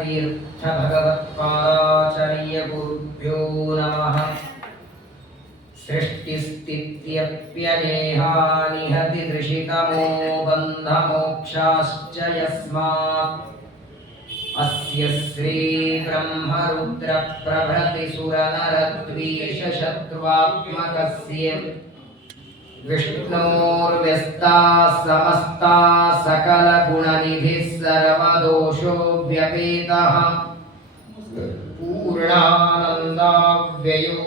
तीर्थ भगवत्पादाचार्य गुरुभ्यो नमः। सृष्टिस्थित्यप्यनेहानिहति दृशितमो बन्धमोक्षाश्च यस्मात् अस्य श्री ब्रह्मरुद्र प्रभृति सुरनरद्वीषशत्रुवात्मकस्य विष्णोर्व्यस्ताः समस्ताः सकलगुणनिधिः सर्वदोषो व्यपेतः पूर्णानन्दाव्ययो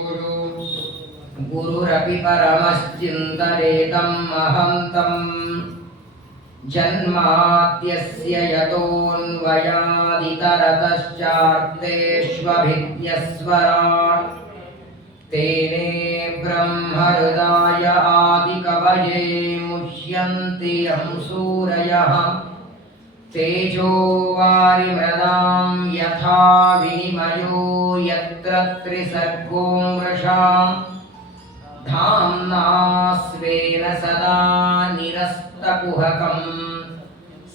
गुरुरपि परमश्चिन्तयेतम् अहं तम् जन्माद्यस्य यतोऽन्वयादितरतश्चार्तेष्वभिज्ञस्वराट् तेने ब्रह्महृदाय आदिकवये मुह्यन्ति यं सूरयः तेजो वारिमृदां यथा विनिमयो यत्र त्रिसर्गो मृषा धाम्ना स्वेन सदा निरस्तकुहकं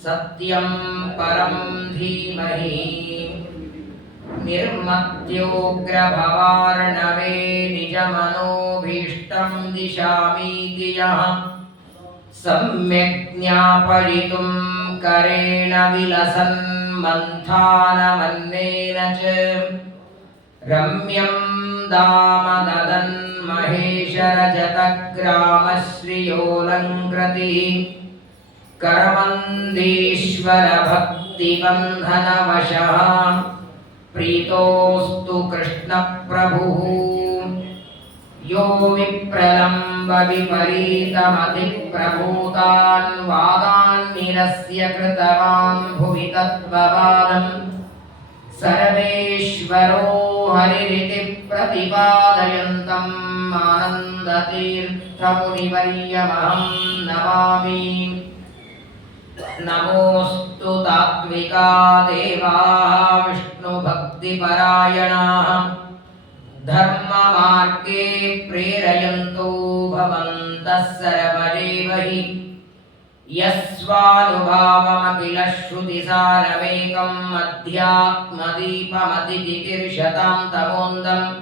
सत्यं परं धीमहि निर्मत्योग्रभवार्णवे निजमनोभीष्टं दिशामीति यः सम्यक् ज्ञापयितुं करेण विलसन् मन्थानमन्नेन च रम्यं दाम ददन् महेशरजतग्रामश्रियोऽलङ्कृतिः करवन्दीश्वरभक्तिबन्धनवशः प्रीतोऽस्तु कृष्णप्रभुः यो विप्रलम्बविपरीतमतिप्रभूतान् वादान् निरस्य कृतवान् भुवि तत्त्ववादम् सर्वेश्वरो हरिरिति प्रतिपादयन्तम् आनन्दतीर्थमुनिवर्यमहं नमामि। नमोऽस्तु तात्विका देवाः विष्णुभक्तिपरायणाः धर्ममार्गे प्रेरयन्तो भवन्तः सर्वदेव हि यस्वानुभावमखिलश्रुतिसारमेकम् अध्यात्मदीपमतितितिर्शतां तमोन्दम्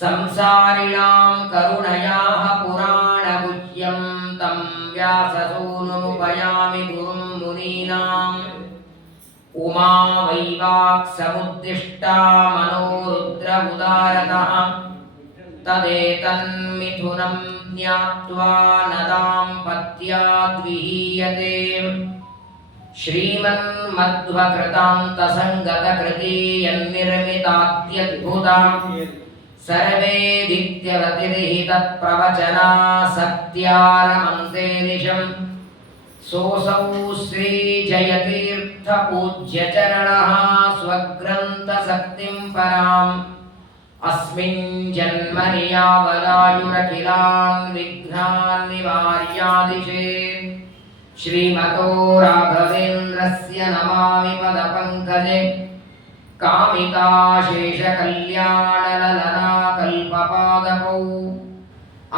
संसारिणां करुणयाः पुराणगुह्यं तं व्याससूनुमुपयामि गुरुं मुनीनाम् उमा वैवाक्समुद्दिष्टा मनोरुद्रमुदारतः तदेतन्मिथुनं ज्ञात्वा न दाम्पत्याद्विहीयते श्रीमन्मध्वकृतान्तसङ्गतकृती यन्निर्मितात्यद्भुता सर्वेदित्यवतिर्हितत्प्रवचना सत्यारमन्ते निशम् सोऽसौ श्रीजयतीर्थपूज्यचरणः स्वग्रन्थशक्तिं पराम् अस्मिन् जन्मनि यावदायुरखिलान् विघ्नान् निवार्यादिशेत् श्रीमतो राघवेन्द्रस्य नमामि पदपङ्कजे कामिताशेषकल्याणललना कल्पपादकौ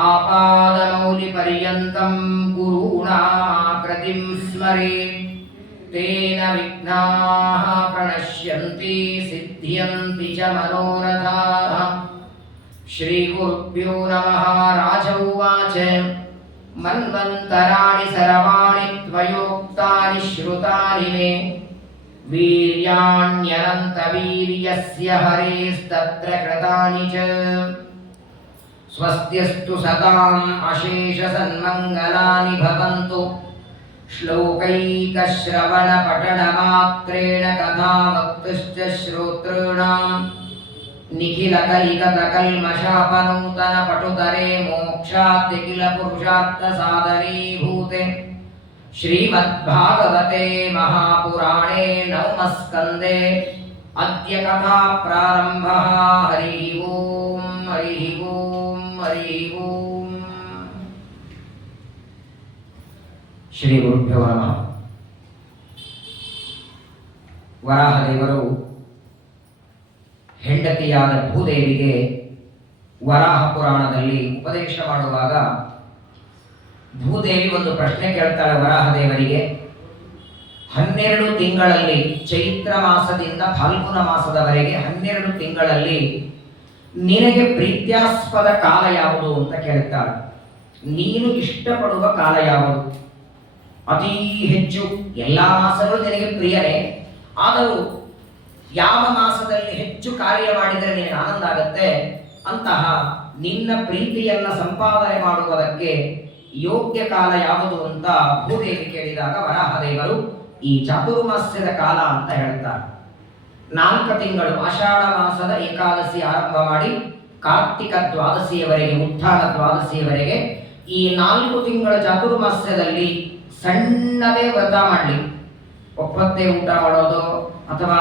आपादमौलिपर्यन्तं गुरूणामाकृतिं स्मरेत् तेन विघ्नाः प्रणश्यन्ति सिद्ध्यन्ति च मनोरथाः। श्रीगुरुभ्यो नमः। राज उवाच मन्वन्तराणि सर्वाणि त्वयोक्तानि श्रुतानि मे वीर्याण्यनन्तवीर्यस्य हरेस्तत्र कृतानि च स्वस्त्यस्तु सताम् अशेषसन्मङ्गलानि भवन्तु श्लोकैकश्रवणपठनमात्रेण कथावक्तुश्च श्रोतॄणाम् निखिलकलिकतकल्मषापनूतनपटुतरे मोक्षाद्यखिलपुरुषार्थसाधनीभूते श्रीमद्भागवते महापुराणे नवमस्कन्धे अद्य कथा प्रारम्भः। हरिः ओम् हरिः ओम् हरिः ओम्। ಶ್ರೀ ಗುರುಭ್ಯೋ ನಮಃ. ವರಾಹದೇವರು ಹೆಂಡತಿಯಾದ ಭೂದೇವಿಗೆ ವರಾಹ ಪುರಾಣದಲ್ಲಿ ಉಪದೇಶ ಮಾಡುವಾಗ ಭೂದೇವಿ ಒಂದು ಪ್ರಶ್ನೆ ಕೇಳ್ತಾಳೆ ವರಾಹದೇವರಿಗೆ. 12 ತಿಂಗಳಲ್ಲಿ, ಚೈತ್ರ ಮಾಸದಿಂದ ಫಾಲ್ಗುಣ ಮಾಸದವರೆಗೆ 12 ತಿಂಗಳಲ್ಲಿ ನಿನಗೆ ಪ್ರೀತ್ಯಾಸ್ಪದ ಕಾಲ ಯಾವುದು ಅಂತ ಕೇಳುತ್ತಾರೆ. ನೀನು ಇಷ್ಟಪಡುವ ಕಾಲ ಯಾವುದು? ಅತೀ ಹೆಚ್ಚು ಎಲ್ಲ ಮಾಸಗಳು ನಿನಗೆ ಪ್ರಿಯನೇ, ಆದರೂ ಯಾವ ಮಾಸದಲ್ಲಿ ಹೆಚ್ಚು ಕಾರ್ಯ ಮಾಡಿದರೆ ನಿನಗೆ ಆನಂದ ಆಗುತ್ತೆ, ಅಂತಹ ನಿನ್ನ ಪ್ರೀತಿಯನ್ನ ಸಂಪಾದನೆ ಮಾಡುವುದಕ್ಕೆ ಯೋಗ್ಯ ಕಾಲ ಯಾವುದು ಅಂತ ಭೂದೇವಿ ಕೇಳಿದಾಗ ವರಾಹದೇವರು ಈ ಚಾತುರ್ಮಾಸ್ಯದ ಕಾಲ ಅಂತ ಹೇಳ್ತಾರೆ. 4 ತಿಂಗಳು, ಆಷಾಢ ಮಾಸದ ಏಕಾದಶಿ ಆರಂಭ ಮಾಡಿ ಕಾರ್ತಿಕ ದ್ವಾದಶಿಯವರೆಗೆ, ಉತ್ಥಾನ ದ್ವಾದಶಿಯವರೆಗೆ ಈ 4 ತಿಂಗಳ ಚಾತುರ್ಮಾಸ್ಯದಲ್ಲಿ ಸಣ್ಣದೇ ವ್ರತ ಮಾಡಲಿ, ಒಪ್ಪತ್ತೆ ಊಟ ಮಾಡೋದು ಅಥವಾ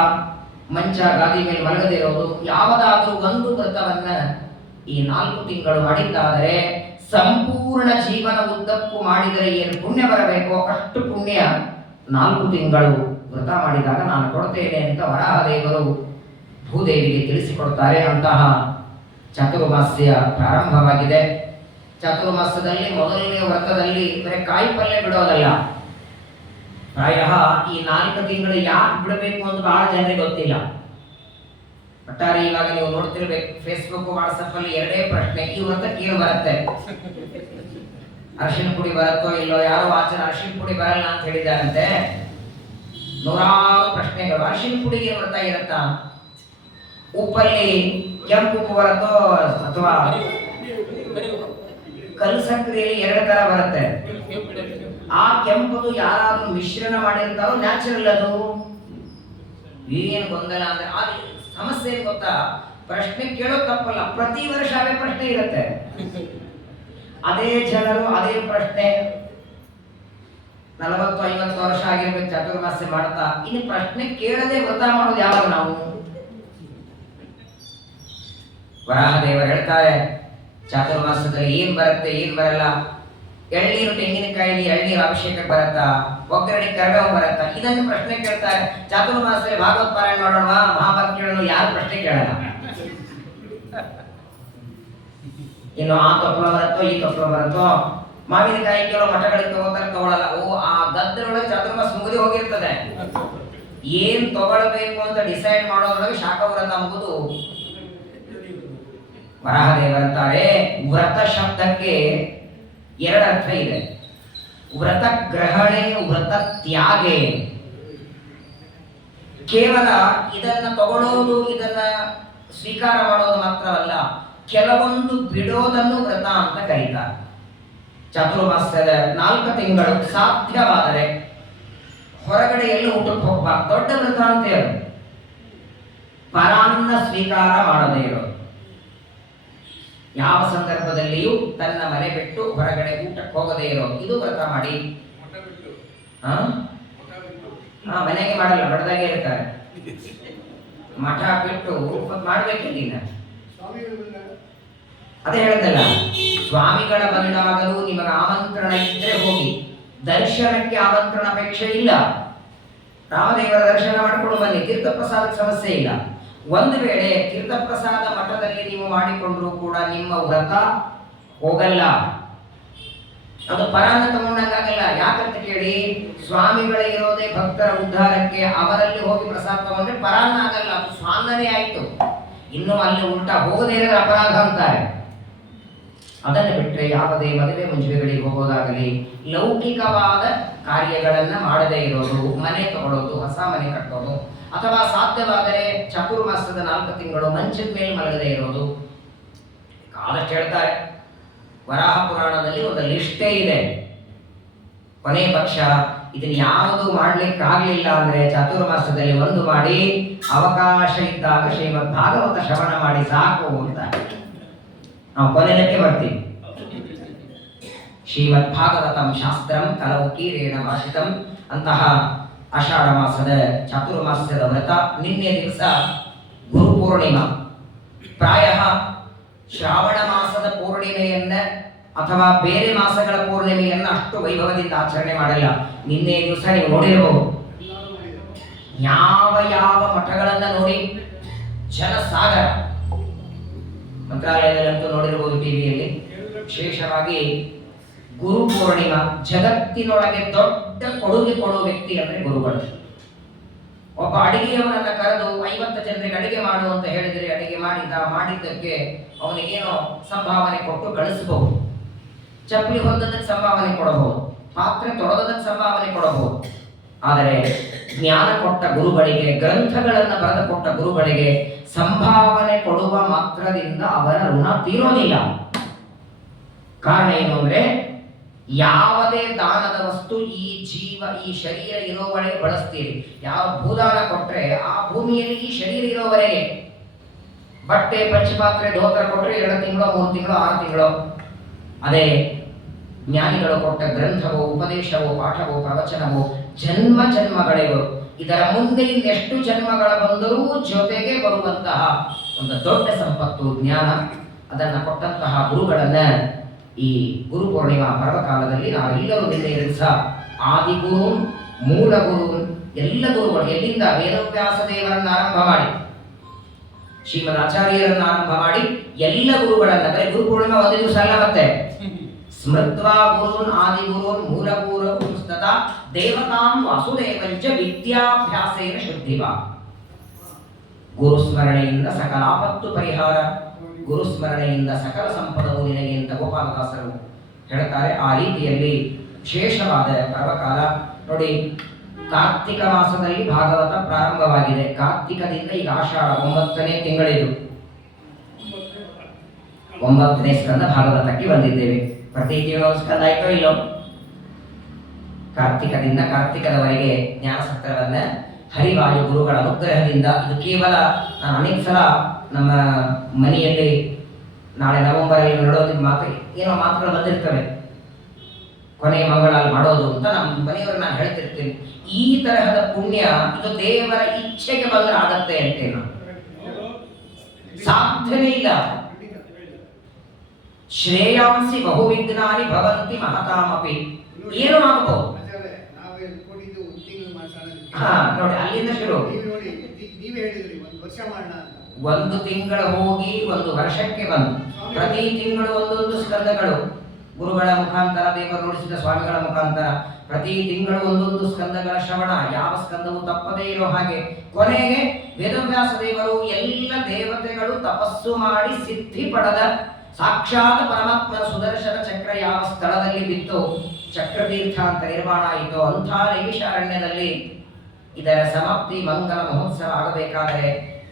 ಮಂಚ ಗಾದಿ ಮೇಲೆ ಮಲಗದೇ ಇರೋದು, ಯಾವುದಾದ್ರೂ ಒಂದು ವ್ರತವನ್ನ ಈ 4 ತಿಂಗಳು ಮಾಡಿದ್ದಾದರೆ ಸಂಪೂರ್ಣ ಜೀವನ ಉದ್ದಕ್ಕೂ ಮಾಡಿದರೆ ಏನು ಪುಣ್ಯ ಬರಬೇಕೋ ಅಷ್ಟು ಪುಣ್ಯ 4 ತಿಂಗಳು ವ್ರತ ಮಾಡಿದಾಗ ನಾನು ಕೊಡ್ತೇನೆ ಅಂತ ವರಾಹದೇವರು ಭೂದೇವಿಗೆ ತಿಳಿಸಿಕೊಡ್ತಾರೆ. ಅಂತಹ ಚಾತುರ್ಮಾಸ್ಯ ಪ್ರಾರಂಭವಾಗಿದೆ. ಚಾತುರ್ಮಾಸದಲ್ಲಿ ಮೊದಲನೇ ವ್ರತದಲ್ಲಿ ಬರೀ ಕಾಯಿ ಪಲ್ಯ ಬಿಡೋದಲ್ಲ, ಪ್ರಾಯಃ ಈ 4 ತಿಂಗಳು ಯಾಕೆ ಬಿಡಬೇಕು ಅಂತ ಬಹಳ ಜನರಿಗೆ ಗೊತ್ತಿಲ್ಲ. ಒಟ್ಟಾರೆ ಇವಾಗ ನೀವು ನೋಡ್ತಿರ್ಬೇಕು, ಫೇಸ್ಬುಕ್ ವಾಟ್ಸಪ್ ಅಲ್ಲಿ 2 ಪ್ರಶ್ನೆ, ಈ ವ್ರತಕ್ಕೆ ಏನು ಬರುತ್ತೆ, ಅರಿಶಿನ ಪುಡಿ ಬರುತ್ತೋ ಇಲ್ಲೋ, ಯಾರೋ ಆಚರ ಅರಿಶಿನ ಪುಡಿ ಬರಲ್ಲ ಅಂತ ಹೇಳಿದಾರಂತೆ. ನೂರಾರು ಪ್ರಶ್ನೆಗಳು. ಅರಿಶಿನ ಪುಡಿಗೆ ವ್ರತ ಇರುತ್ತಾ? ಉಪ್ಪಲ್ಲಿ ಕೆಂಪು ಉಪ್ಪು ಬರುತ್ತೋ ಅಥವಾ ಕಲ್ಲು ಸಕ್ಕರೆಯಲ್ಲಿ 2 ತರ ಬರುತ್ತೆ. ಆ ಕೆಂಪದು ಯಾರಾದ್ರೂ ಮಿಶ್ರಣ ಮಾಡಿರ್ತಾರೋ ನ್ಯಾಚುರಲ್, ಅದು ಏನು ಗೊಂದಲ ಅಂದ್ರೆ ಆ ಸಮಸ್ಯೆ ಏನು ಗೊತ್ತಾ, ಪ್ರಶ್ನೆ ಕೇಳೋ ತಪ್ಪಲ್ಲ, ಪ್ರತಿ ವರ್ಷ ಅವೇ ಪ್ರಶ್ನೆ ಇರುತ್ತೆ, ಅದೇ ಜನರು ಅದೇ ಪ್ರಶ್ನೆ. 40-50 ವರ್ಷ ಆಗಿರ್ಬೇಕು ಚಾತುರ್ಮಾಸ್ಯ ಮಾಡ್ತಾ, ಇನ್ನು ಪ್ರಶ್ನೆ ಕೇಳದೆ ವ್ರತ ಮಾಡೋದು ಯಾವಾಗ ನಾವು? ವರಾಹದೇವರು ಹೇಳ್ತಾರೆ ಚಾತುರ್ಮಾಸದಲ್ಲಿ ಏನ್ ಬರುತ್ತೆ ಏನ್ ಬರಲ್ಲ. ಎಳ್ನೀರು ತೆಂಗಿನಕಾಯಿ ಎಳ್ನೀರು ಅಭಿಷೇಕಕ್ಕೆ ಬರುತ್ತಾ, ಒಗ್ಗರಣೆ ಕರಿಬೇವು ಬರುತ್ತಾ, ಇದನ್ನು ಪ್ರಶ್ನೆ ಕೇಳ್ತಾರೆ. ಚಾತುರ್ಮಾಸದಲ್ಲಿ ಭಾಗವತ ಪಾರಾಯಣ ಮಾಡೋಣ, ಮಹಾಭಾರತ ಕೇಳೋಣ, ಯಾರು ಪ್ರಶ್ನೆ ಕೇಳಲ್ಲ. ಇನ್ನು ಆ ತೊಪ್ಪಳ ಬರುತ್ತೋ ಈ ತೊಪ್ಪಳ ಬರುತ್ತೋ, ಮಾವಿನಕಾಯಿ ಕೆಲವು ಮಠಗಳಿಗೆ ತಗೋತಾರೆ, ತಗೊಳ್ಳಲ್ಲ. ಓ, ಆ ಗದ್ದರೊಳಗೆ ಚಾತುರ್ಮಾಸ ಮುಗಿದು ಹೋಗಿರ್ತದೆ. ಏನ್ ತಗೊಳ್ಬೇಕು ಅಂತ ಡಿಸೈಡ್ ಮಾಡೋದ್ರೊಳಗೆ ಶಾಖವ್ರತ ಮುಗಿದು. ವರಾಹದೇವರಂತಾರೆ ವ್ರತ ಶಬ್ದಕ್ಕೆ 2 ಅರ್ಥ ಇದೆ. ವ್ರತ ಗ್ರಹಣೆ, ವ್ರತ ತ್ಯಾಗೆ. ಕೇವಲ ಇದನ್ನ ತಗೊಳ್ಳೋದು, ಇದನ್ನ ಸ್ವೀಕಾರ ಮಾಡೋದು ಮಾತ್ರವಲ್ಲ, ಕೆಲವೊಂದು ಬಿಡೋದನ್ನು ವ್ರತ ಅಂತ ಕರೀತಾರೆ. ಚಾತುರ್ಮಾಸ್ಯದ 4 ತಿಂಗಳು ಸಾಧ್ಯವಾದರೆ ಹೊರಗಡೆ ಎಲ್ಲ ಊಟಕ್ಕೆ ಹೋಗ್ಬಾರ್ದು, ದೊಡ್ಡ ವ್ರತ ಅಂತ ಹೇಳೋದು. ಪರಾನ್ನ ಸ್ವೀಕಾರ ಮಾಡದೇ ಇರೋದು, ಯಾವ ಸಂದರ್ಭದಲ್ಲಿಯೂ ತನ್ನ ಮನೆ ಬಿಟ್ಟು ಹೊರಗಡೆ ಊಟಕ್ಕೆ ಹೋಗದೇ ಇರೋದು, ಇದು ವ್ರತ ಮಾಡಿ. ಮನೆಗೆ ಮಾಡಲ್ಲ, ಮಠದಾಗೆ ಇರ್ತಾರೆ. ಮಠ ಬಿಟ್ಟು ಮಾಡ್ಬೇಕಿಲ್ಲ. ಅದೇ ಹೇಳ್ದಲ್ಲ, ಸ್ವಾಮಿಗಳ ಬಂದಾಗಲೂ ನಿಮಗೆ ಆಮಂತ್ರಣ ಇದ್ರೆ ಹೋಗಿ, ದರ್ಶನಕ್ಕೆ ಆಮಂತ್ರಣ ಅಪೇಕ್ಷೆ ಇಲ್ಲ. ರಾಮದೇವರ ದರ್ಶನ ಮಾಡಿಕೊಂಡು ಬನ್ನಿ, ತೀರ್ಥಪ್ರಸಾದಕ್ಕೆ ಸಮಸ್ಯೆ ಇಲ್ಲ. ಒಂದು ವೇಳೆ ತೀರ್ಥಪ್ರಸಾದ ಮಠದಲ್ಲಿ ನೀವು ಮಾಡಿಕೊಂಡ್ರೂ ಕೂಡ ನಿಮ್ಮ ವ್ರತ ಹೋಗಲ್ಲ, ಅದು ಪರಾನ್ನ ತಗೊಂಡಂಗಾಗಲ್ಲ. ಯಾಕಂತ ಕೇಳಿ, ಸ್ವಾಮಿಗಳೇ ಇರೋದೇ ಭಕ್ತರ ಉದ್ಧಾರಕ್ಕೆ, ಅವರಲ್ಲಿ ಹೋಗಿ ಪ್ರಸಾದ ತಗೊಂಡ್ರೆ ಪರಾನ್ನ ಆಗಲ್ಲ, ಅದು ಸ್ವಾಂಗನೇ ಆಯ್ತು. ಇನ್ನು ಅಲ್ಲಿ ಉಲ್ಟಾ ಹೋಗದೇ ಇರೋದು ಅಪರಾಧ ಅಂತಾರೆ. ಅದನ್ನು ಬಿಟ್ಟರೆ ಯಾವುದೇ ಮದುವೆ ಮುಂಜುವೆಗಳಿಗೆ ಹೋಗೋದಾಗಲಿ, ಲೌಕಿಕವಾದ ಕಾರ್ಯಗಳನ್ನ ಮಾಡದೇ ಇರೋದು, ಮನೆ ತಗೊಳ್ಳೋದು, ಹೊಸ ಮನೆ ಕಟ್ಟೋದು, ಅಥವಾ ಸಾಧ್ಯವಾದರೆ ಚಾತುರ್ಮಾಸದ 4 ತಿಂಗಳು ಮಂಚದ ಮೇಲೆ ಮಲಗದೇ ಇರೋದು, ಆದಷ್ಟು ಹೇಳ್ತಾರೆ. ವರಾಹ ಪುರಾಣದಲ್ಲಿ ಒಂದು ಲಿಸ್ಟೇ ಇದೆ. ಕೊನೆ ಪಕ್ಷ ಇದನ್ನ ಯಾವುದು ಮಾಡ್ಲಿಕ್ಕಾಗ್ಲಿಲ್ಲ ಅಂದ್ರೆ ಚಾತುರ್ಮಾಸದಲ್ಲಿ ಒಂದು ಮಾಡಿ, ಅವಕಾಶ ಇದ್ದಾಗ ಶ್ರೀಮದ್ ಭಾಗವತ ಶ್ರವಣ ಮಾಡಿ ಸಾಕು ಅಂತ ನಾವು ಕೊನೆಯಕ್ಕೆ ಬರ್ತೀವಿ. ಶ್ರೀಮದ್ ಭಾಗವತಂ ಶಾಸ್ತ್ರಂ ಕಲವು ಕೀರೇಣ ಭಾಷಿತಂ ಅಂತಹ ಆಷಾಢ ಮಾಸದ ಚಾತುರ್ಮಾಸ್ಯದ ವ್ರತ. ನಿನ್ನೆ ದಿವಸ ಗುರು ಪೂರ್ಣಿಮಾ. ಪ್ರಾಯಃ ಶ್ರಾವಣ ಮಾಸದ ಪೂರ್ಣಿಮೆಯನ್ನ ಅಥವಾ ಬೇರೆ ಮಾಸಗಳ ಪೂರ್ಣಿಮೆಯನ್ನ ಅಷ್ಟು ವೈಭವದಿಂದ ಆಚರಣೆ ಮಾಡಲ್ಲ. ನಿನ್ನೆ ದಿವಸ ನೀವು ನೋಡಿರಬಹುದು, ಯಾವ ಯಾವ ಮಠಗಳನ್ನ ನೋಡಿ, ಜನಸಾಗರ. ಮಂತ್ರಾಲಯದಲ್ಲಂತೂ ನೋಡಿರಬಹುದು ಟಿವಿಯಲ್ಲಿ. ವಿಶೇಷವಾಗಿ ಗುರು ಪೂರ್ಣಿಮಾ ಜಗತ್ತಿನೊಳಗೆ ದೊಡ್ಡ ಕೊಡುಗೆ ಕೊಡುವ ವ್ಯಕ್ತಿ ಅಂದ್ರೆ ಗುರುಗಳು. ಒಬ್ಬ ಅಡಿಗೆಯವನನ್ನ ಕರೆದು 50 ಜನರಿಗೆ ಅಡಿಗೆ ಮಾಡು ಅಂತ ಹೇಳಿದರೆ ಅಡಿಗೆ ಮಾಡಿದ್ದಕ್ಕೆ ಅವನಿಗೇನೋ ಸಂಭಾವನೆ ಕೊಟ್ಟು ಕಳಿಸಬಹುದು. ಚಪ್ಪಲಿ ಹೊಂದದಕ್ಕೆ ಸಂಭಾವನೆ ಕೊಡಬಹುದು, ಪಾತ್ರೆ ತೊಳೆದಕ್ಕೆ ಸಂಭಾವನೆ ಕೊಡಬಹುದು. ಆದರೆ ಜ್ಞಾನ ಕೊಟ್ಟ ಗುರುಗಳಿಗೆ, ಗ್ರಂಥಗಳನ್ನು ಬರೆದು ಕೊಟ್ಟ ಗುರುಗಳಿಗೆ ಸಂಭಾವನೆ ಕೊಡುವ ಮಾತ್ರದಿಂದ ಅವರ ಋಣ ತೀರೋದಿಲ್ಲ. ಕಾರಣ ಏನು ಅಂದ್ರೆ, ಯಾವುದೇ ದಾನದ ವಸ್ತು ಈ ಶರೀರ ಇರೋವರೆಗೆ ಬಳಸ್ತೀರಿ. ಯಾವ ಭೂದಾನ ಕೊಟ್ರೆ ಆ ಭೂಮಿಯಲ್ಲಿ ಈ ಶರೀರ ಇರೋವರೆಗೆ, ಬಟ್ಟೆ ಪಂಚಪಾತ್ರೆ ಧೋತ್ರ ಕೊಟ್ರೆ 2 ತಿಂಗಳು 3 ತಿಂಗಳು 6 ತಿಂಗಳು. ಅದೇ ಜ್ಞಾನಿಗಳು ಕೊಟ್ಟ ಗ್ರಂಥವೋ ಉಪದೇಶವೋ ಪಾಠವೋ ಪ್ರವಚನವೋ ಜನ್ಮ ಜನ್ಮಗಳಿಗೂ, ಇದರ ಮುಂದೆ ಇನ್ನೆಷ್ಟು ಜನ್ಮಗಳ ಬಂದರೂ ಜೊತೆಗೆ ಬರುವಂತಹ ಒಂದು ದೊಡ್ಡ ಸಂಪತ್ತು ಜ್ಞಾನ. ಅದನ್ನು ಕೊಟ್ಟಂತಹ ಗುರುಗಳನ್ನ ಈ ಗುರು ಪೂರ್ಣಿಮಾ ಪರ್ವಕಾಲದಲ್ಲಿ ನಾವೆಲ್ಲರೂ ದಿವಸ ಆದಿಗುರು, ಮೂಲ ಗುರು, ಎಲ್ಲ ಗುರುಗಳು, ಎಲ್ಲಿಂದ ವೇದವ್ಯಾಸ ದೇವರನ್ನ ಆರಂಭ ಮಾಡಿ ಶ್ರೀಮದ್ ಆಚಾರ್ಯರನ್ನ ಆರಂಭ ಮಾಡಿ ಎಲ್ಲ ಗುರುಗಳನ್ನ, ಬರೀ ಗುರು ಪೂರ್ಣಿಮಾ ಒಂದು ದಿವಸ ಅಲ್ಲ, ಮತ್ತೆ ಸ್ಮೃತ್ವಾ ಗುರುನ್ ಆದಿಗುರುನ್ ಮೂಲ ಗುರು ತಥಾ ದೇವತಾಂ ವಾಸುದೇವಂಚ ವಿದ್ಯಾಭ್ಯಾಸೇನ ಶುದ್ಧಿವ. ಗುರುಸ್ಮರಣೆಯಿಂದ ಸಕಲ ಆಪತ್ತು ಪರಿಹಾರ, ಗುರುಸ್ಮರಣೆಯಿಂದ ಸಕಲ ಸಂಪದವು ನಿನಗೆ ಅಂತ ಗೋಪಾಲದಾಸರು ಹೇಳ್ತಾರೆ. ಆ ರೀತಿಯಲ್ಲಿ ವಿಶೇಷವಾದ ಪರ್ವಕಾಲ ನೋಡಿ. ಕಾರ್ತಿಕ ಮಾಸದಲ್ಲಿ ಭಾಗವತ ಪ್ರಾರಂಭವಾಗಿದೆ. ಕಾರ್ತಿಕದಿಂದ ಈಗ ಆಷಾಢ 9ನೇ ತಿಂಗಳಿದು, 9ನೇ ಸ್ಕಂದ ಭಾಗವತಕ್ಕೆ ಬಂದಿದ್ದೇವೆ. ಪ್ರತಿ ತಿಂಗಳು ಸ್ಕಂದ ಆಯ್ತೋ ಇಲ್ಲೋ. ಕಾರ್ತಿಕದವರೆಗೆ ಜ್ಞಾನಸತ್ರವನ್ನ ಹರಿವಾಯು ಗುರುಗಳ ಅನುಗ್ರಹದಿಂದ, ಇದು ಕೇವಲ ನಾನು ಅನೇಕ ಸಲ ನಮ್ಮ ಮನೆಯಲ್ಲಿ ನಾಳೆ ನವೆಂಬರಲ್ಲಿ ನಡೆಯೋದಿದ್ದು ಏನೋ ಮಾತುಗಳು ಬಂದಿರ್ತವೆ, ಕೊನೆಯ ಮಂಗಳಲ್ಲಿ ಮಾಡೋದು ಅಂತ ನಮ್ಮ ಮನೆಯವ್ರಿಗೆ ನಾನು ಹೇಳ್ತಿರ್ತೀನಿ. ಈ ತರಹದ ಪುಣ್ಯ ಇದು ದೇವರ ಇಚ್ಛೆಗೆ ಬಂದ್ರೆ ಆಗತ್ತೆ ಅಂತೇನು ಸಾಧ್ಯನೇ ಇಲ್ಲ. ಶ್ರೇಯಾಂಸಿ ಬಹುವಿಘ್ನಾನಿ ಭವಂತಿ ಮಹತಾಮಪಿ, ಏನು ಆಗಬಹುದು. ನೋಡಿ ಅಲ್ಲಿಂದ ಶುರು. ಒಂದು ತಿಂಗಳು ಹೋಗಿ ಒಂದು ವರ್ಷಕ್ಕೆ ಬಂದು ಪ್ರತಿ ತಿಂಗಳು ಒಂದೊಂದು ಸ್ಕಂದಗಳು ಗುರುಗಳ ಮುಖಾಂತರ, ದೇವರು ನುಡಿಸಿದ ಸ್ವಾಮಿಗಳ ಮುಖಾಂತರ ಪ್ರತಿ ತಿಂಗಳು ಒಂದೊಂದು ಸ್ಕಂದಗಳ ಶ್ರವಣ, ಯಾವ ಸ್ಕಂದವು ತಪ್ಪದೇ ಇರೋ ಹಾಗೆ. ಕೊನೆಗೆ ವೇದವ್ಯಾಸ ದೇವರು ಎಲ್ಲ ದೇವತೆಗಳು ತಪಸ್ಸು ಮಾಡಿ ಸಿದ್ಧಿ ಪಡೆದ ಸಾಕ್ಷಾತ್ ಪರಮಾತ್ಮನ ಸುದರ್ಶನ ಚಕ್ರ ಯಾವ ಸ್ಥಳದಲ್ಲಿ ಬಿತ್ತು, ಚಕ್ರತೀರ್ಥ ಅಂತ ನಿರ್ಮಾಣ ಆಯಿತು, ಅಂಥ ನೈಮಿಷಾರಣ್ಯದಲ್ಲಿ ಇದರ ಸಮಾಪ್ತಿ ಮಂಗಲ ಮಹೋತ್ಸವ ಆಗಬೇಕಾದರೆ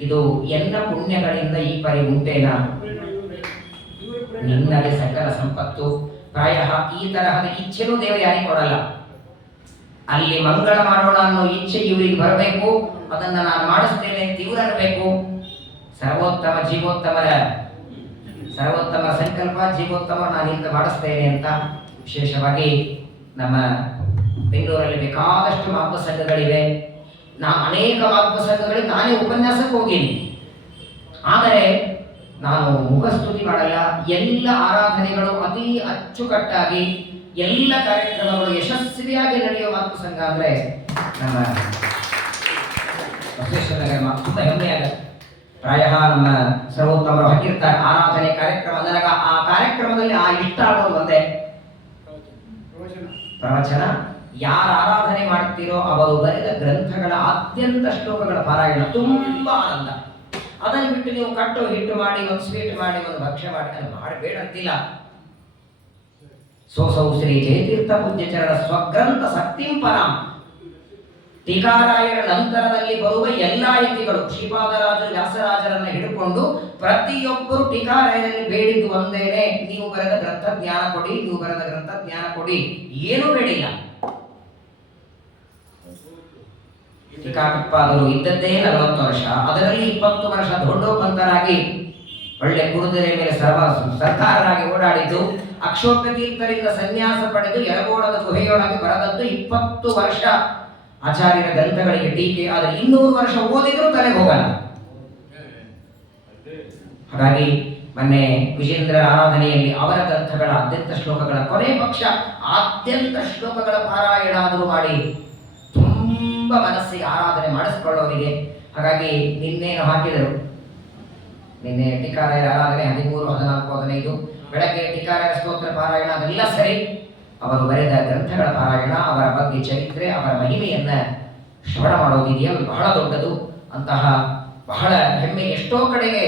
ಇದು ಎಲ್ಲ ಪುಣ್ಯಗಳಿಂದ ಈ ಪರಿ ಉಂಟೇನಾ? ನಿನ್ನಲ್ಲಿ ಸಕಲ ಸಂಪತ್ತು. ಪ್ರಾಯ ಈ ತರಹದ ಇಚ್ಛೆನೂ ದೇವರು ಯಾರಿಗೆ ಕೊಡಲ್ಲ. ಅಲ್ಲಿ ಮಂಗಳ ಮಾಡೋಣ ಅನ್ನೋ ಇಚ್ಛೆ ಇವರಿಗೆ ಬರಬೇಕು, ಅದನ್ನ ನಾನು ಮಾಡಿಸ್ತೇನೆ ಅಂತ ಇವರು ಅನ್ನಬೇಕು. ಸರ್ವೋತ್ತಮ ಸಂಕಲ್ಪ ಜೀವೋತ್ತಮ ನಾನು ಇಂತ ಮಾಡಿಸ್ತೇನೆ ಅಂತ. ವಿಶೇಷವಾಗಿ ನಮ್ಮ ಬೆಂಗಳೂರಲ್ಲಿ ಬೇಕಾದಷ್ಟು ಮಾಧ್ವ ಸಂಘಗಳಿವೆ. ನಾನು ಅನೇಕ ಮಾಧ್ವ ಸಂಘಗಳಿಗೆ ನಾನೇ ಉಪನ್ಯಾಸಕ್ಕೆ ಹೋಗೀನಿ. ಆದರೆ ನಾನು ಮುಖಸ್ತುತಿ ಮಾಡಲ್ಲ. ಎಲ್ಲ ಆರಾಧನೆಗಳು ಅತಿ ಅಚ್ಚುಕಟ್ಟಾಗಿ, ಎಲ್ಲ ಕಾರ್ಯಕ್ರಮಗಳು ಯಶಸ್ವಿಯಾಗಿ ನಡೆಯುವ ಮಾಧ್ವ ಸಂಘ ಅಂದ್ರೆ ನಮ್ಮ ಬಸವೇಶ್ವರ ತುಂಬಾ ಹೆಮ್ಮೆಯಾಗ. ಪ್ರಾಯ ನಮ್ಮ ಸರ್ವೋತ್ತಮರು ಹಾಕಿರ್ತಾರೆ ಆರಾಧನೆ ಕಾರ್ಯಕ್ರಮ. ನನಗ ಆ ಕಾರ್ಯಕ್ರಮದಲ್ಲಿ ಇಷ್ಟ ಆಗೋದು ಒಂದೇ, ಪ್ರವಚನ. ಯಾರು ಆರಾಧನೆ ಮಾಡ್ತೀರೋ ಅವರು ಬರೆದ ಗ್ರಂಥಗಳ ಆದ್ಯಂತ ಶ್ಲೋಕಗಳ ಪಾರಾಯಣ ತುಂಬಾ ಆನಂದ. ಅದನ್ನು ಬಿಟ್ಟು ನೀವು ಕಟ್ಟು ಹಿಟ್ಟು ಮಾಡಿ ಒಂದು ಸ್ವೀಟ್ ಮಾಡಿ ಒಂದು ಭಕ್ಷ್ಯ ಮಾಡಿ ಅದು ಮಾಡಬೇಡ ಅಂತಿಲ್ಲ. ಸೋಸೌ ಶ್ರೀ ಜಯತೀರ್ಥ ಪೂಜ್ಯ ಚರಣ ಸ್ವಗ್ರಂಥ ಸತ್ಯಂ ಪರಾಂ. ಟೀಕಾರಾಯರ ನಂತರದಲ್ಲಿ ಬರುವ ಎಲ್ಲಾ ಯತಿಗಳು ಶ್ರೀಪಾದರಾಜರು ವ್ಯಾಸರಾಜರನ್ನ ಹಿಡಿಕೊಂಡು ಪ್ರತಿಯೊಬ್ಬರು ಟೀಕಾರಾಯರಲ್ಲಿ ಬೇಡಿದ್ದು ಒಂದೇನೆ, ನೀವು ಬರೆದ ಗ್ರಂಥ ಜ್ಞಾನ ಕೊಡಿ, ನೀವು ಬರೆದ ಗ್ರಂಥ ಜ್ಞಾನ ಕೊಡಿ. ಏನೂ ಬೇಡಿಲ್ಲ. ಟೀಕಾಪಿಪ್ಪಾದರು ಇದ್ದದ್ದೇ 40 ವರ್ಷ, ಅದರಲ್ಲಿ 20 ವರ್ಷ ದೊಡ್ಡೋಪಂತರಾಗಿ ಒಳ್ಳೆ ಗುರುದೆರೆ ಮೇಲೆ ಸರ್ಕಾರರಾಗಿ ಓಡಾಡಿದ್ದು. ಅಕ್ಷೋಭ್ಯ ತೀರ್ಥರಿಂದ ಸನ್ಯಾಸ ಪಡೆದು ಯರಗೋಡದ ಗುಹೆಯೊಳಗೆ ಬರೆದದ್ದು 20 ವರ್ಷ ಆಚಾರ್ಯರ ಗ್ರಂಥಗಳಿಗೆ ಟೀಕೆ. ಆದರೆ 200 ವರ್ಷ ಓದಿದ್ರು ತಲೆಗೆ ಹೋಗಲ್ಲ. ಹಾಗಾಗಿ ಮೊನ್ನೆ ವಿಜೇಂದ್ರರ ಆರಾಧನೆಯಲ್ಲಿ ಅವರ ಗ್ರಂಥಗಳ ಆದ್ಯಂತ ಶ್ಲೋಕಗಳ ಕೊನೆ ಪಕ್ಷ ಆದ್ಯಂತ ಶ್ಲೋಕಗಳ ಪಾರಾಯಣ ಆದರೂ ಮಾಡಿ ತುಂಬ ಮನಸ್ಸಿಗೆ ಆರಾಧನೆ ಮಾಡಿಸ್ಕೊಳ್ಳೋರಿಗೆ. ಹಾಗಾಗಿ ನಿನ್ನೇನು ಹಾಕಿದರು, ನಿನ್ನೆ ಟೀಕಾರಾಯರ ಆರಾಧನೆ 13, 14, 15 ಬೆಳಗ್ಗೆ ಟೀಕಾರಾಯರ ಸ್ತೋತ್ರ ಪಾರಾಯಣ ಅದೆಲ್ಲ ಸರಿ. ಅವರು ಬರೆದ ಗ್ರಂಥಗಳ ಪಾರಾಯಣ, ಅವರ ಬಗ್ಗೆ ಚರಿತ್ರೆ, ಅವರ ಮಹಿಮೆಯನ್ನ ಶ್ರವಣ ಮಾಡೋದಿದೆಯಾ ಅದು ಬಹಳ ದೊಡ್ಡದು. ಅಂತಹ ಬಹಳ ಹೆಮ್ಮೆ. ಎಷ್ಟೋ ಕಡೆಗೆ